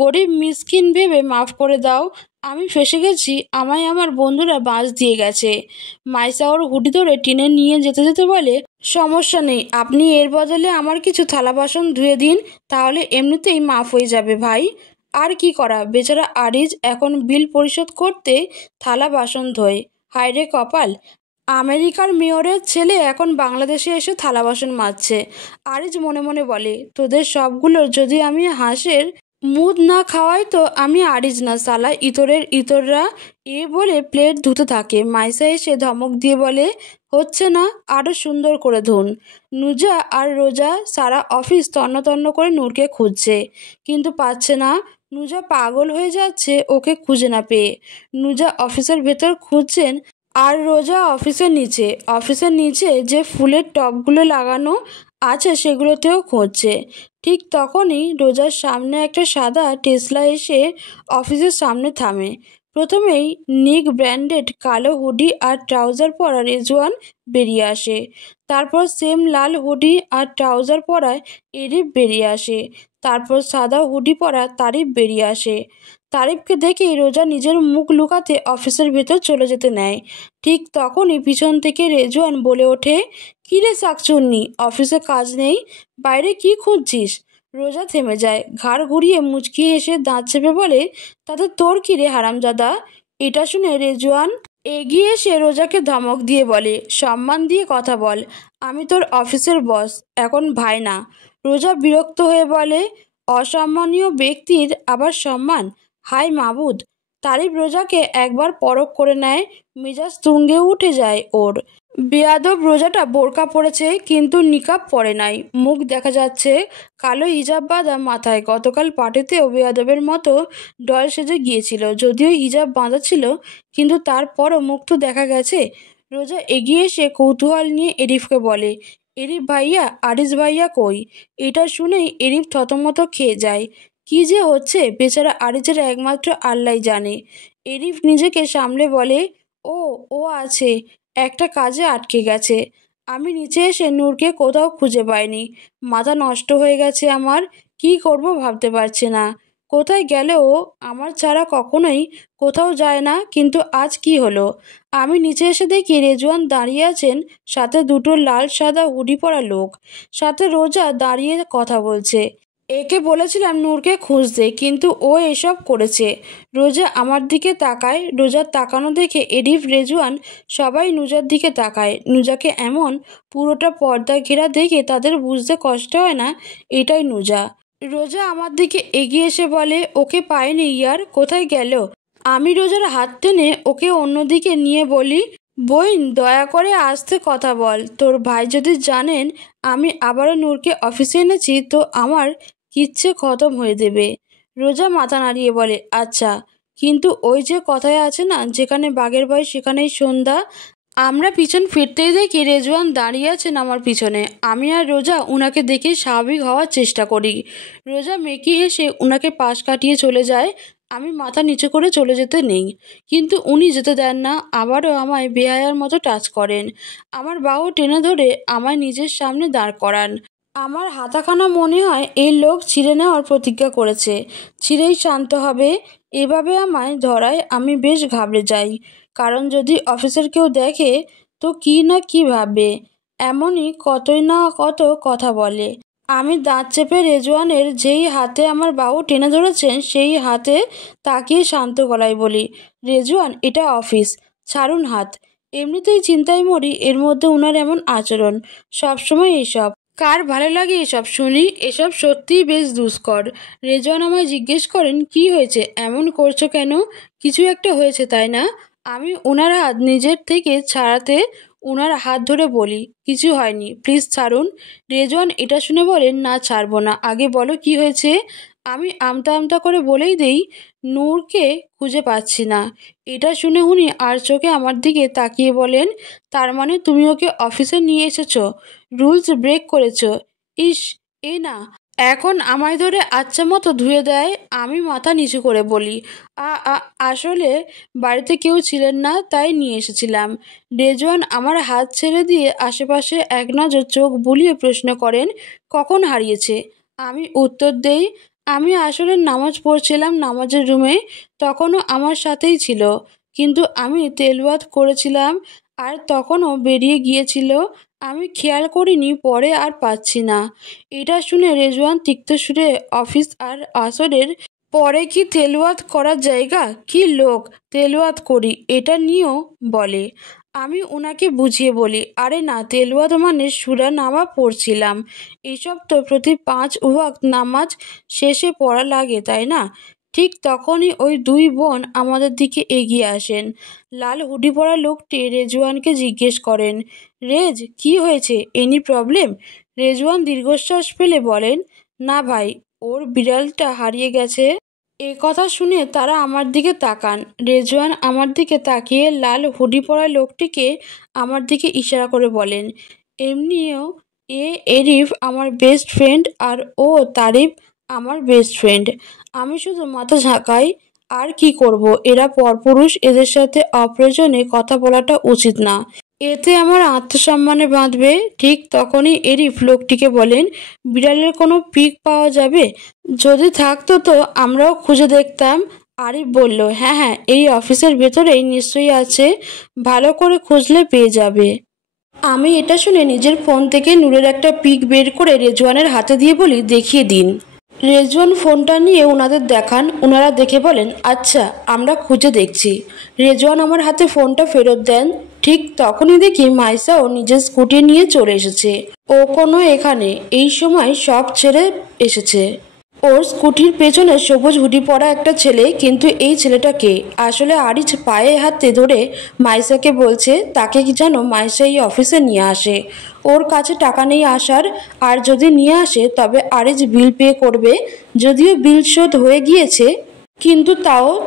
গরিব মিসকিন ভেবে মাফ করে দাও, আমি ফেঁসে গেছি, আমায় আমার বন্ধুরা বাঁশ দিয়ে গেছে। মাইসা ওর হুডি ধরে টেনে নিয়ে যেতে যেতে বলে, সমস্যা নেই, আপনি এর বদলে আমার কিছু থালা বাসন ধুয়ে দিন, তাহলে এমনিতেই মাফ হয়ে যাবে ভাই। আর কি করা, বেচারা আরিজ এখন বিল পরিশোধ করতে থালা বাসন ধোয়। হায় রে কপাল, আমেরিকার মেয়রের ছেলে এখন বাংলাদেশে এসে থালা বাসন মাজছে। আরিজ মনে মনে বলে, তোদের সবগুলোর যদি আমি হাঁসের মুদ না খাওয়াই তো আমি আরিজ না, সালা ইতরের ইতররা। এ বলে প্লেট ধুতে থাকে। মাইসা এসে ধমক দিয়ে বলে, হচ্ছে না, আরও সুন্দর করে ধুন। নুজা আর রোজা সারা অফিস তন্ন তন্ন করে নূরকে খুঁজছে, কিন্তু পাচ্ছে না। নুজা পাগল হয়ে যাচ্ছে ওকে খুঁজে না পেয়ে। নুজা অফিসের ভেতর খুঁজছেন, আর রোজা অফিসের নিচে যে ফুলের টবগুলো লাগানো আছে সেগুলোতেও খুঁজছে। ঠিক তখনই রোজার সামনে একটা সাদা টেসলা এসে অফিসের সামনে থামে। প্রথমেই নিক ব্র্যান্ডেড কালো হুডি আর ট্রাউজার পরা রেজওয়ান বেরিয়ে আসে। তারপর সেম লাল হুডি আর ট্রাউজার পরা এরিফ বেরিয়ে আসে। তারপর সাদা হুডি পরা তারিফ বেরিয়ে আসে। তারিফকে দেখেই রোজা নিজের মুখ লুকাতে অফিসের ভেতর চলে যেতে নেয়। ঠিক তখনই পিছন থেকে রেজওয়ান বলে ওঠে, কিরে শাকচুন্নি, অফিসে কাজ নেই, বাইরে কি খুঁজছিস? রোজা থেমে যায়, ঘাড় ঘুরিয়ে মুচকি হেসে দাঁত চেপে বলে, তাতে তোর কি রে হারামজাদা? এটা শুনে রেজওয়ান এগিয়ে এসে রোজাকে ধমক দিয়ে বলে, সম্মান দিয়ে কথা বল, আমি তোর অফিসের বস, এখন ভাই না। রোজা বিরক্ত হয়ে বলে, অসম্মানীয় ব্যক্তির আবার সম্মান? হায় মাবুদ। তারিফ রোজাকে একবার পরখ করে নেয়, মেজাজ তুঙ্গে উঠে যায় ওর। বেয়াদব রোজাটা বোরকা পরেছে কিন্তু নিকাব পরে নাই, মুখ দেখা যাচ্ছে, কালো হিজাব বাঁধা মাথায়। গতকাল পার্টিতেও বেয়াদবের মতো ডল সেজে গিয়েছিল, যদিও হিজাব বাঁধা ছিল, কিন্তু তারপরও মুখ তো দেখা গেছে। রোজা এগিয়ে এসে কৌতূহল নিয়ে এরিফকে বলে, এরিফ ভাইয়া, আরিস ভাইয়া কই? এটা শুনেই এরিফ থতমত খেয়ে যায়। কি যে হচ্ছে বেচারা আরিজের একমাত্র আল্লাহ জানে। এরিফ নিজেকে সামলে বলে, ও ও আছে, একটা কাজে আটকে গেছে। আমি নিচে এসে নূরকে কোথাও খুঁজে পাইনি, মাথা নষ্ট হয়ে গেছে আমার, কি করব ভাবতে পারছি না। কোথায় গেল ও? আমার ছাড়া কখনোই কোথাও যায় না, কিন্তু আজ কি হলো? আমি নিচে এসে দেখি রেজওয়ান দাঁড়িয়ে আছেন, সাথে দুটো লাল সাদা হুডি পরা লোক, সাথে রোজা দাঁড়িয়ে কথা বলছে। একে বলেছিলাম নূরকে খুঁজতে, কিন্তু ও এসব করেছে। রোজা আমার দিকে তাকায়, রোজার তাকানো দেখে এরিফ, রেজওয়ান সবাই নুজার দিকে তাকায়। নুজাকে এমন পুরোটা পর্দা ঘেরা দেখে তাদের বুঝতে কষ্ট হয় না এটাই নুজা। রোজা আমার দিকে এগিয়ে এসে বলে, ওকে পাইনি ইয়ার, কোথায় গেল? আমি রোজার হাত টেনে ওকে অন্যদিকে নিয়ে বলি, বোন দয়া করে আস্তে কথা বল, তোর ভাই যদি জানেন আমি আবারও নূরকে অফিসে এনেছি তো আমার কিচ্ছে খতম হয়ে দেবে। রোজা মাথা নাড়িয়ে বলে, আচ্ছা, কিন্তু ওই যে কথায় আছে না, যেখানে বাঘের ভয় সেখানেই সন্ধ্যা। আমরা পিছন ফিরতেই দেখি রেজওয়ান দাঁড়িয়ে আছেন আমার পিছনে। আমি আর রোজা উনাকে দেখে স্বাভাবিক হওয়ার চেষ্টা করি। রোজা মেকি হেসে উনাকে পাশ কাটিয়ে চলে যায়। আমি মাথা নিচু করে চলে যেতে নেই, কিন্তু উনি যেতে দেন না, আবারও আমায় বেহায়ার মতো টাচ করেন। আমার বাহু টেনে ধরে আমায় নিজের সামনে দাঁড় করান। আমার হাতাখানা মনে হয় এই লোক ছিঁড়ে নেওয়ার প্রতিজ্ঞা করেছে, ছিঁড়েই শান্ত হবে। এভাবে আমায় ধরায় আমি বেশ ঘাবড়ে যাই, কারণ যদি অফিসের কেউ দেখে তো কি না কি ভাববে। এমনই কতই না কত কথা বলে। আমি দাঁত চেপে রেজওয়ানের যেই হাতে আমার বাহু টেনে ধরেছেন সেই হাতে তাকিয়ে শান্ত গলায় বলি, রেজওয়ান এটা অফিস, ছাড়ুন হাত। এমনিতেই চিন্তায় মরি, এর মধ্যে উনার এমন আচরণ, সবসময় এইসব। কার ভালো লাগে এসব শুনি? এসব সত্যিই বেশ দুষ্কর। রেজওয়ান আমায় জিজ্ঞেস করেন, কি হয়েছে, এমন করছো কেন? কিছু একটা হয়েছে তাই না? আমি ওনার হাত নিজের থেকে ছাড়াতে ওনার হাত ধরে বলি, কিছু হয়নি, প্লিজ ছাড়ুন। রেজওয়ান এটা শুনে বলেন, না ছাড়বো না, আগে বলো কি হয়েছে। আমি আমতা আমতা করে বলেই দেই, নূরকে খুঁজে পাচ্ছি না। এটা শুনে উনি আর চোখে আমার দিকে তাকিয়ে বলেন, তার মানে তুমি ওকে অফিসে নিয়ে এসেছো, রুলস ব্রেক করেছো। ইস, এ না। এখন আমায় ধরে আচ্ছা মতো ধুয়ে দেয়। আমি মাথা নিচু করে বলি, আসলে বাড়িতে কেউ ছিলেন না, তাই নিয়ে এসেছিলাম। রেজওয়ান আমার হাত ছেড়ে দিয়ে আশেপাশে এক নজর চোখ বুলিয়ে প্রশ্ন করেন, কখন হারিয়েছে? আমি উত্তর দেই, আমি আসলে নামাজ পড়ছিলাম নামাজের রুমে, তখনও আমার সাথেই ছিল, কিন্তু আমি তেলাওয়াত করেছিলাম আর তখনও বেরিয়ে গিয়েছিল। আমি খেয়াল করিনি, পরে আর পাচ্ছি না। এটা শুনে রেজওয়ান তিক্ত সুরে, অফিস আর আসরের পরে কি তেলাওয়াত করার জায়গা? কি লোক, তেলাওয়াত করি এটা নিয়েও বলে। আমি ওনাকে বুঝিয়ে বলি, আরে না, তেলাওয়াত মানে সূরা নামা পড়ছিলাম। এসব তো প্রতি 5 ওয়াক্ত নামাজ শেষে পড়া লাগে, তাই না? ঠিক তখনই ওই দুই বোন আমাদের দিকে এগিয়ে আসেন। লাল হুডি পরা লোকটি রেজওয়ানকে জিজ্ঞেস করেন, রেজ, কি হয়েছে? Any problem? রেজওয়ান দীর্ঘশ্বাস ফেলে বলেন, না ভাই, ওর বিড়ালটা হারিয়ে গেছে। এ কথা শুনে তারা আমার দিকে তাকান। রেজওয়ান আমার দিকে তাকিয়ে লাল হুডি পরা লোকটিকে আমার দিকে ইশারা করে বলেন, এমনিও এরিফ আমার বেস্ট ফ্রেন্ড আর ও তারিফ আমার বেস্ট ফ্রেন্ড। আমি শুধু মাথা ঝাঁকাই। আর কি করব, এরা পরপুরুষ, এদের সাথে অপ্রয়োজনে কথা বলাটা উচিত না, এতে আমার আত্মসম্মানে বাঁধবে। ঠিক তখনই এরিফ লোকটিকে বলেন, বিড়ালের কোনো পিক পাওয়া যাবে? যদি থাকতো তো আমরাও খুঁজে দেখতাম। আরিফ বলল, হ্যাঁ হ্যাঁ, এই অফিসের ভেতরেই নিশ্চয়ই আছে, ভালো করে খুঁজলে পেয়ে যাবে। আমি এটা শুনে নিজের ফোন থেকে নূরের একটা পিক বের করে রেজওয়ানের হাতে দিয়ে বলি, দেখিয়ে দিন। রেজওয়ান ফোনটা নিয়ে ওনাদের দেখান। ওনারা দেখে বলেন, আচ্ছা, আমরা খুঁজে দেখছি। রেজওয়ান আমার হাতে ফোনটা ফেরত দেন। ঠিক তখনই দেখি মাইসাও নিজের স্কুটি নিয়ে চলে এসেছে। ও কোনো এখানে এই সময় সব ছেড়ে এসেছে। ওর স্কুটির পেছনে সবুজ হুডি পরা একটা ছেলে। কিন্তু এই ছেলেটা কে? আসলে আরিজ পায়ে হাতে ধরে মাইসাকে বলছে তাকে কি যেন মাইসা এই অফিসে নিয়ে আসে। ওর কাছে টাকা নেই আসার, আর যদি নিয়ে আসে তবে আরিজ বিল পে করবে। যদিও বিল শোধ হয়ে গিয়েছে, কিন্তু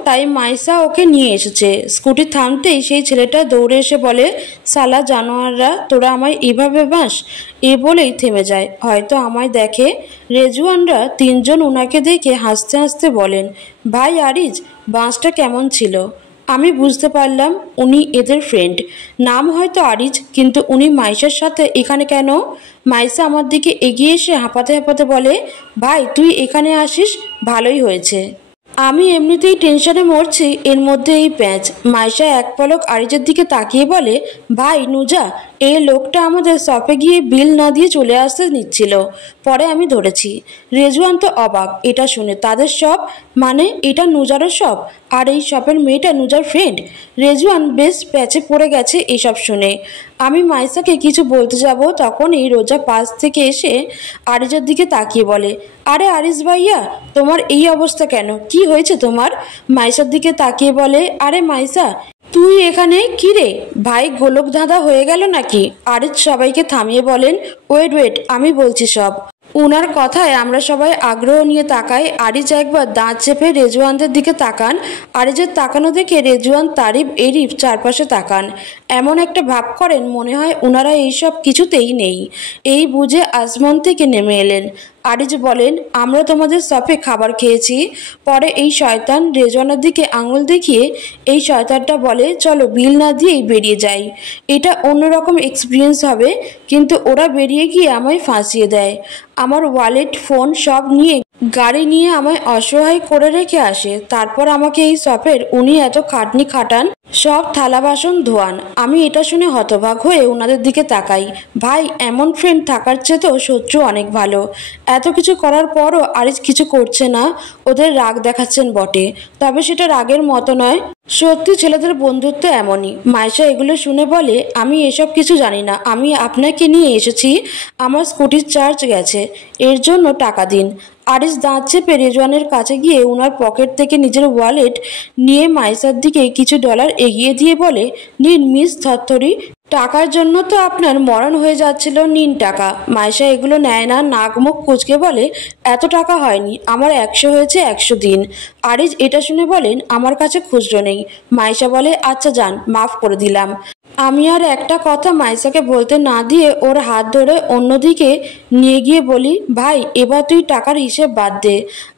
তাই মাইসা ওকে নিয়ে এসেছে। স্কুটি থামতেই সেই ছেলেটা দৌড়ে এসে বলে, সালা জানোয়াররা, তোরা আমায় এভাবে বাস? এ বলেই থেমে যায়। হয়তো আমায় দেখে। রেজওয়ানরা তিনজন ওনাকে দেখে হাসতে হাসতে বলেন, ভাই আরিজ, বাসটা কেমন ছিল? আমি বুঝতে পারলাম উনি এদের ফ্রেন্ড। নাম হয়তো আরিজ, কিন্তু উনি মাইসার সাথে এখানে কেন? মাইসা আমার দিকে এগিয়ে এসে হাঁপাতে হাঁপাতে বলে, ভাই তুই এখানে আসিস, ভালোই হয়েছে। আমি এমনিতেই টেনশনে মরছি, এর মধ্যে এই প্যাঁচ। মাইশা এক পলক আরিজের দিকে তাকিয়ে বলে, ভাই নুজা, এই লোকটা আমাদের শপে গিয়ে বিল না দিয়ে চলে আসতে নিচ্ছিল, পরে আমি ধরেছি। রেজওয়ান তো অবাক এটা শুনে। তাদের শপ মানে এটা নুজারও শপ, আর এই শপের মেয়েটা নুজার ফ্রেন্ড? রেজওয়ান বেশ প্যাচে পড়ে গেছে এসব শুনে। আমি মাইসাকে কিছু বলতে যাব, তখনই রোজা পাশ থেকে এসে আরিজের দিকে তাকিয়ে বলে, আরে আরিজ ভাইয়া, তোমার এই অবস্থা কেন? কি হয়েছে তোমার? মাইসার দিকে তাকিয়ে বলে, আরে মাইসা, তুই এখানে কি রে? ভাই গোলক ধাঁধা হয়ে গেল নাকি? আরিজ সবাইকে থামিয়ে বলেন, ওয়েট ওয়েট, আমি বলছি সব। উনার কথায় আমরা সবাই আগ্রহ নিয়ে তাকাই। আরিজ একবার দাঁত চেপে রেজওয়ানদের দিকে তাকান। আরিজের তাকানো দেখে রেজওয়ান, তারিফ, এরিফ চারপাশে তাকান। এমন একটা ভাব করেন মনে হয় ওনারা এইসব কিছুতেই নেই। এই বুঝে আসমান থেকে নেমে এলেন। আরিজ বলেন, আমরা তোমাদের শপে খাবার খেয়েছি। পরে এই শয়তান রেজওয়ানের দিকে আঙুল দেখিয়ে এই শয়তানটা বলে, চলো বিল না দিয়েই বেরিয়ে যাই, এটা অন্যরকম এক্সপিরিয়েন্স হবে। কিন্তু ওরা বেরিয়ে গিয়ে আমায় ফাঁসিয়ে দেয়। আমার ওয়ালেট, ফোন সব নিয়ে গাড়ি নিয়ে আমায় অসহায় করে রেখে আসে। তারপর আমাকে এই শপের উনি এত খাটনি খাটান, সব থালা বাসন ধোয়ান। আমি এটা শুনে হতবাক হয়ে ওনাদের দিকে তাকাই। ভাই, এমন ফ্রেন্ড থাকার চেয়ে তো শত্রু অনেক ভালো। এত কিছু করার পরও আরিজ কিছু করছে না। ওদের রাগ দেখাচ্ছেন বটে, তবে সেটা রাগের মতো নয়। সত্যি ছেলেদের বন্ধুত্ব এমনই। মাইশা এগুলো শুনে বলে, আমি এসব কিছু জানি না, আমি আপনাকে নিয়ে এসেছি। আমার স্কুটির চার্জ গেছে, এর জন্য টাকা দিন। আরিজ দাঁত চেপে রেজওয়ানের কাছে গিয়ে ওনার পকেট থেকে নিজের ওয়ালেট নিয়ে মাইসার দিকে কিছু ডলার এগিয়ে দিয়ে বলে, নিন মিস থরথরি, টাকার জন্য তো আপনার মরণ হয়ে যাচ্ছিল, নিন টাকা। মাইশা এগুলো নেয় না, নাক মুখ কুচকে বলে, এত টাকা হয়নি, আমার 100 হয়েছে, 100 দিন। আরিজ এটা শুনে বলেন, আমার কাছে খুচরো নেই। মাইশা বলে, আচ্ছা যান, মাফ করে দিলাম। আমি আর একটা কথা মাইসাকে বলতে না দিয়ে ওর হাত ধরে অন্যদিকে নিয়ে গিয়ে বলি, ভাই এবার তুই টাকার হিসেব বাদ দে,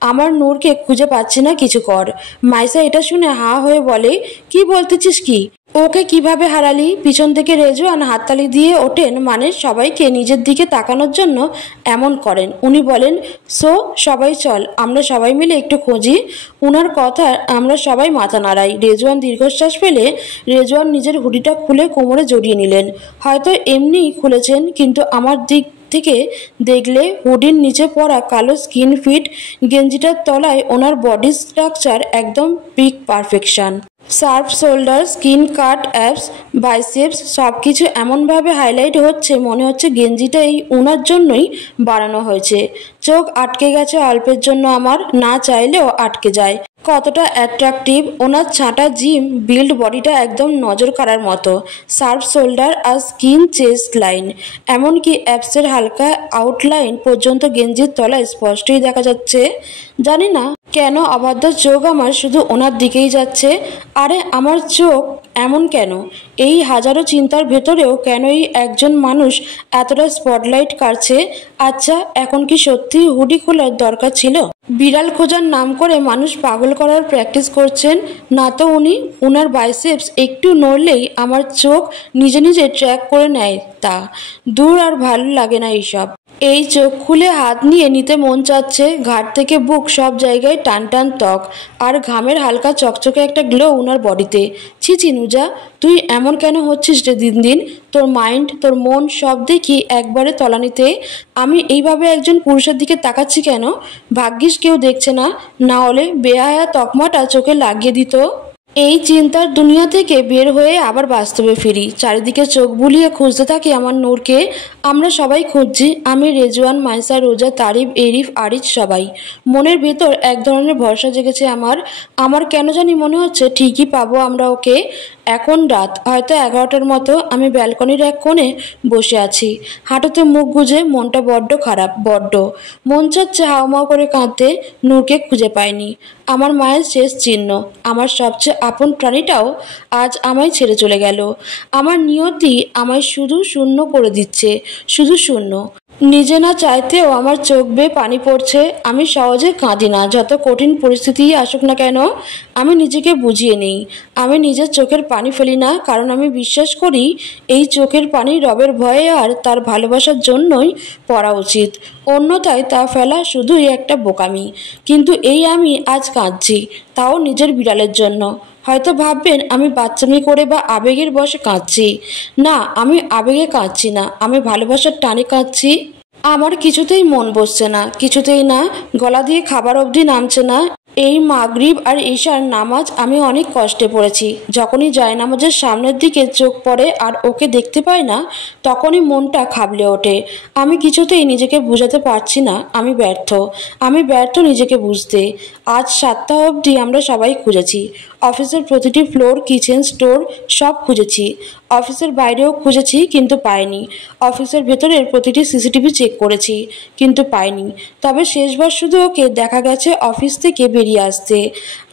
আমার নূরকে খুঁজে পাচ্ছি না, কিছু কর। মাইসা এটা শুনে হাঁ হয়ে বলে, কি বলতেছিস কি? ওকে কিভাবে হারালি? পিছন থেকে রেজওয়ান হাততালি দিয়ে ওঠেন, মানে সবাইকে নিজের দিকে তাকানোর জন্য এমন করেন। উনি বলেন, সো সবাই চল, আমরা সবাই মিলে একটু খুঁজি। উনার কথা আমরা সবাই মাথা নাড়াই। রেজওয়ান দীর্ঘশ্বাস ফেলে রেজওয়ান নিজের হুডিটা খুলে কোমরে জড়িয়ে নিলেন। হয়তো এমনিই খুলেছেন, কিন্তু আমার দিক থেকে দেখলে হুডির নিচে পড়া কালো স্কিন ফিট গেঞ্জিটার তলায় ওনার বডি স্ট্রাকচার একদম peak perfection. Sharp shoulder, skin cut abs, biceps সব কিছু এমনভাবে হাইলাইট হচ্ছে মনে হচ্ছে গেঞ্জিটা এই ওনার জন্যই বানানো হয়েছে। চোখ আটকে গেছে অল্পের জন্য, আমার না চাইলেও আটকে যায়। কতটা অ্যাট্রাকটিভ! ওনার ছাঁটা জিম বিল্ড বডিটা একদম নজর কাড়ার মতো। শার্প শোল্ডার আর স্কিন চেস্ট লাইন, এমনকি অ্যাপসের হালকা আউটলাইন পর্যন্ত গেঞ্জির তলায় স্পষ্টই দেখা যাচ্ছে। জানি না কেন অবাধ্য চোখ আমার শুধু ওনার দিকেই যাচ্ছে। আরে আমার চোখ এমন কেন? এই হাজারো চিন্তার ভেতরেও কেন এই একজন মানুষ এতটা স্পটলাইট কাটছে? আচ্ছা, এখন কি সত্যি হুডি খোলার দরকার ছিল? বিড়াল খোঁজার নাম করে মানুষ পাগল করার প্র্যাকটিস করছেন না তো উনি? ওনার বাইসেপস একটু নড়লেই আমার চোখ নিজে নিজে ট্র্যাক করে নেয় তা। দূর, আর ভালো লাগে না এইসব। এই চোখ খুলে হাত নিয়ে নিতে মন চাচ্ছে। ঘাট থেকে বুক সব জায়গায় টান টান ত্বক আর ঘামের হালকা চকচকে একটা গ্লো ওনার বডিতে। ছি ছি নুজা, তুই এমন কেন হচ্ছিস রে দিন দিন? তোর মাইন্ড, তোর মন সব দেখি একবারে তলানিতে। আমি এইভাবে একজন পুরুষের দিকে তাকাচ্ছি কেন? ভাগ্যিস কেউ দেখছে না, না হলে বেহায়া তকমাটা চোখে লাগিয়ে দিত। এই চিন্তার দুনিয়া থেকে বের হয়ে আবার বাস্তবে ফিরি। চারিদিকে চোখ বুলিয়ে খুঁজতে থাকি আমার নূরকে। আমরা সবাই খুঁজছি, আমি, রেজওয়ান, মাইসা, রোজা, তারিফ, এরিফ, আরিজ, সবাই। মনের ভেতর এক ধরনের ভরসা জেগেছে আমার কেন জানি মনে হচ্ছে ঠিকই পাবো আমরা ওকে। এখন রাত হয়তো 11টার মতো। আমি ব্যালকনির এক কোণে বসে আছি, হাঁটুতে মুখ গুজে। মনটা বড্ড খারাপ, বড্ড মন চাচ্ছে হাউমাউ করে কাঁদতে। নূরকে খুঁজে পাইনি, আমার মায়ের শেষ চিহ্ন। আমার সবচেয়ে আপন প্রাণীটাও আজ আমায় ছেড়ে চলে গেল। আমার নিয়তি আমায় শুধু শূন্য করে দিচ্ছে, শুধু শূন্য। নিজে না চাইতেও আমার চোখ বেয়ে পানি পড়ছে। আমি সহজে কাঁদি না, যত কঠিন পরিস্থিতি আসুক না কেন। আমি নিজেকে বুঝিয়ে নিই, আমি নিজের চোখের পানি ফেলি না, কারণ আমি বিশ্বাস করি এই চোখের পানি রবের ভয়ে আর তার ভালোবাসার জন্যই পড়া উচিত। অন্যথায় তা ফেলা শুধুই একটা বোকামি। কিন্তু এই আমি আজ কাঁদছি, তাও নিজের বিড়ালের জন্য। হয়তো ভাববেন আমি বাচ্চামি করে বা আবেগের বশে কাঁদছি। না, আমি আবেগে কাঁদছি না, আমি ভালোবাসার টানে কাঁদছি। আমার কিছুতেই মন বসছে না, কিছুতেই না। গলা দিয়ে খাবার অবধি নামছে না। এই মাগরিব আর ঈশার নামাজ আমি অনেক কষ্টে পড়েছি। যখনই জায়নামাজের সামনের দিকে চোখ পড়ে আর ওকে দেখতে পাই না, তখনই মনটা খাবলে ওঠে। আমি কিছুতেই নিজেকে বুঝাতে পারছি না আমি ব্যর্থ। আমি ব্যর্থ নিজেকে বুঝতে। আজ 7টা অবধি আমরা সবাই খুঁজেছি। অফিসের প্রতিটি ফ্লোর, কিচেন, স্টোর সব খুঁজেছি। অফিসের বাইরেও খুঁজেছি, কিন্তু পাইনি। অফিসের ভেতরের প্রতিটি সিসিটিভি চেক করেছি, কিন্তু পাইনি। তবে শেষবার শুধু ওকে দেখা গেছে অফিস থেকে বেরিয়ে আসতে।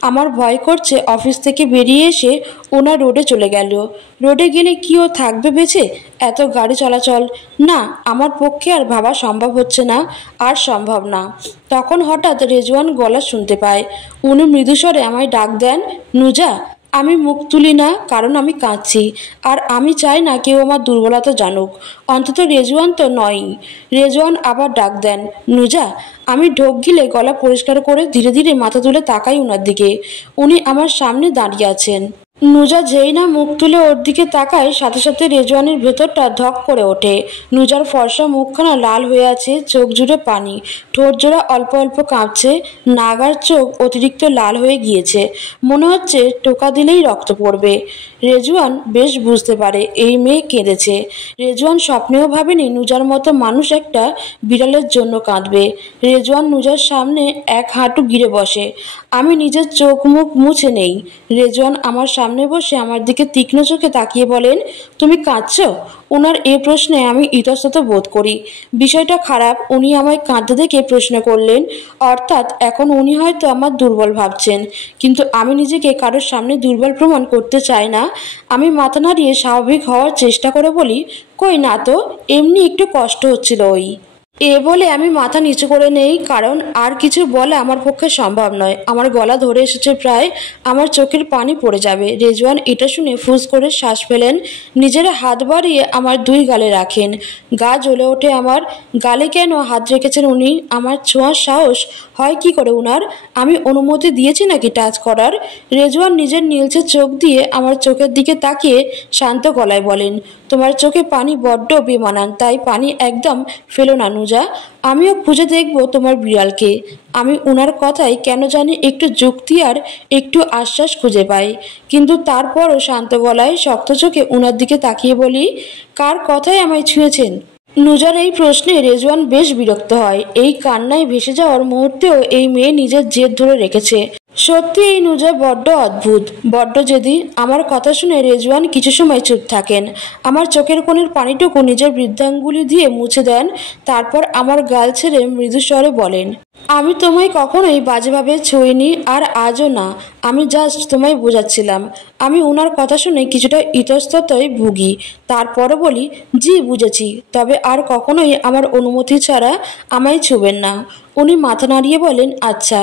আমার ভয় করছে অফিস থেকে বেরিয়ে এসে ওনা রোডে চলে গেল। রোডে গেলে কি ও থাকবে বেঁচে? এত গাড়ি চলাচল, না, আমার পক্ষে আর ভাবা সম্ভব হচ্ছে না, আর সম্ভব না। তখন হঠাৎ রেজওয়ান গলা শুনতে পায়। উনি মৃদুস্বরে আমায় ডাক দেন, নুজা। আমি মুখ তুলি না, কারণ আমি কাঁদছি, আর আমি চাই না কেউ আমার দুর্বলতা জানুক, অন্তত রেজওয়ান তো নয়ই। রেজওয়ান আবার ডাক দেন, নুজা। আমি ঢোক গিলে গলা পরিষ্কার করে ধীরে ধীরে মাথা তুলে তাকাই ওনার দিকে। উনি আমার সামনে দাঁড়িয়ে আছেন। নুজা যেই না মুখ তুলে ওর দিকে তাকায়, সাথে সাথে রেজওয়ানের ভেতরটা ধক করে ওঠে। নুজার ফর্সা মুখখানা লাল হয়ে আছে, চোখ জুড়ে পানি, ঠোঁট জোড়া অল্প অল্প কাঁপছে, নাগার চোখ অতিরিক্ত লাল হয়ে গিয়েছে, মনে হচ্ছে টোকা দিলেই রক্ত পড়বে। রেজওয়ান বেশ বুঝতে পারে এই মেয়ে কেঁদেছে। রেজওয়ান স্বপ্নেও ভাবেনি নুজার মতো মানুষ একটা বিড়ালের জন্য কাঁদবে। রেজওয়ান নুজার সামনে এক হাঁটু গিরে বসে। আমি নিজের চোখ মুখ মুছে নেই। রেজওয়ান আমার সামনে বসে আমার দিকে তীক্ষ্ণ চোখে তাকিয়ে বলেন, তুমি কাঁদছো? ওনার এ প্রশ্নে আমি ইতস্তত বোধ করি। বিষয়টা খারাপ, উনি আমায় কাঁদতে দেখে প্রশ্ন করলেন, অর্থাৎ এখন উনি হয়তো আমার দুর্বল ভাবছেন, কিন্তু আমি নিজেকে কারোর সামনে দুর্বল প্রমাণ করতে চাই না। আমি মাথা নাড়িয়ে স্বাভাবিক হওয়ার চেষ্টা করে বলি, কই না তো, এমনি একটু কষ্ট হচ্ছিল ওই। এ বলে আমি মাথা নিচু করে নেই, কারণ আর কিছু বলা আমার পক্ষে সম্ভব নয়। আমার গলা ধরে এসেছে প্রায়, আমার চোখের পানি পড়ে যাবে। রেজওয়ান এটা শুনে ফুস করে শ্বাস ফেলেন, নিজের হাত বাড়িয়ে আমার 2 গালে রাখেন। গা জ্বলে ওঠে আমার। গালে কেন হাত রেখেছেন উনি? আমার ছোঁয়ার সাহস হয় কি করে উনার? আমি অনুমতি দিয়েছি নাকি টাচ করার? রেজওয়ান নিজের নীলচে চোখ দিয়ে আমার চোখের দিকে তাকিয়ে শান্ত গলায় বলেন, তোমার চোখে পানি বড্ড বেমানান, তাই পানি একদম ফেলো না নুজা। আমিও খুঁজে দেখব তোমার বিড়ালকে। আমি উনার কথায় কেন জানি একটু যুক্তি আর একটু আশ্বাস খুঁজে পাই, কিন্তু তারপরও শান্ত গলায় শক্ত চোখে উনার দিকে তাকিয়ে বলি, কার কথায় আমায় ছুঁয়েছেন? নুজার এই প্রশ্নে রেজওয়ান বেশ বিরক্ত হয়। এই কান্নায় ভেসে যাওয়ার মুহূর্তেও এই মেয়ে নিজের জেদ ধরে রেখেছে। সত্যি এই নুজা বড্ড অদ্ভুত, বড্ড জেদি। আমার কথা শুনে রেজওয়ান কিছু সময় চুপ থাকেন। আমার চোখের কোণের পানিটুকু নিজের বৃদ্ধাঙ্গুলি দিয়ে মুছে দেন, তারপর আমার গাল ছেড়ে মৃদু স্বরে বলেন, আমি তোমায় কখনোই বাজেভাবে ছুঁইনি, আর আজও না। আমি জাস্ট তোমায় বোঝাচ্ছিলাম। আমি উনার কথা শুনে কিছুটা ইতস্ততই ভুগি, তারপরও বলি, জি বুঝেছি, তবে আর কখনোই আমার অনুমতি ছাড়া আমায় ছুবেন না। উনি মাথা নাড়িয়ে বলেন, আচ্ছা।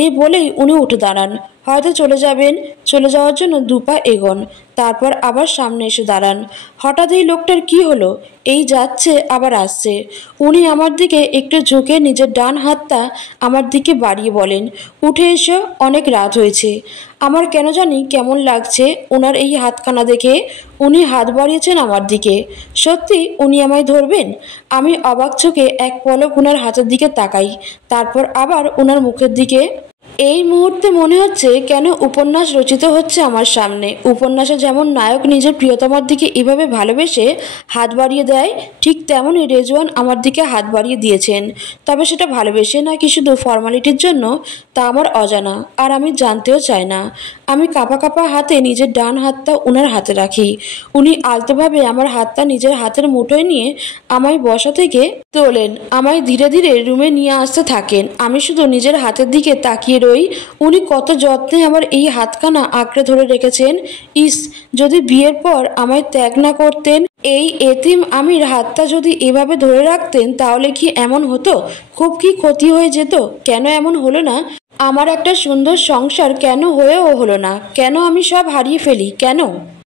এই বলেই উনি উঠে দাঁড়ান। হয়তো চলে যাবেন। চলে যাওয়ার জন্য 2 পা এগোন, তারপর আবার সামনে এসে দাঁড়ান। হঠাৎ এই লোকটার কি হলো? এই যাচ্ছে আবার আসছে। উনি আমার দিকে একটু ঝুঁকে নিজের ডান হাতটা আমার দিকে বাড়িয়ে বলেন, উঠে এসো, অনেক রাত হয়েছে। আমার কেন জানি কেমন লাগছে ওনার এই হাতখানা দেখে। উনি হাত বাড়িয়েছেন আমার দিকে। সত্যি উনি আমায় ধরবেন? আমি অবাক চোখে এক পলক ওনার হাতের দিকে তাকাই, তারপর আবার ওনার মুখের দিকে। এই মুহূর্তে মনে হচ্ছে কেন উপন্যাস রচিত হচ্ছে আমার সামনে। উপন্যাসে যেমন নায়ক নিজের প্রিয়তমার দিকে এভাবে ভালোবেসে হাত বাড়িয়ে দেয়, ঠিক তেমনই রেজওয়ান আমার দিকে হাত বাড়িয়ে দিয়েছেন। তবে সেটা ভালোবেসে নাকি শুধু ফর্মালিটির জন্য, তা আমার অজানা, আর আমি জানতেও চাই না। আমি কাঁপা কাঁপা হাতে নিজের ডান হাতটা ওনার হাতে রাখি। উনি আলতোভাবে আমার হাতটা নিজের হাতের মুঠোয় নিয়ে আমায় বসা থেকে তোলেন, আমায় ধীরে ধীরে রুমে নিয়ে আসতে থাকেন। আমি শুধু নিজের হাতের দিকে তাকিয়ে রই। উনি কত যত্নে আমার এই হাতখানা আঁকড়ে ধরে রেখেছেন। ইস, যদি বিয়ের পর আমায় ত্যাগ না করতেন, এই এতিম আমির হাতটা যদি এভাবে ধরে রাখতেন, তাহলে কি এমন হতো? খুব কি ক্ষতি হয়ে যেত? কেন এমন হলো না? আমার একটা সুন্দর সংসার কেন হয়েও হলো না? কেন আমি সব হারিয়ে ফেলি? কেন?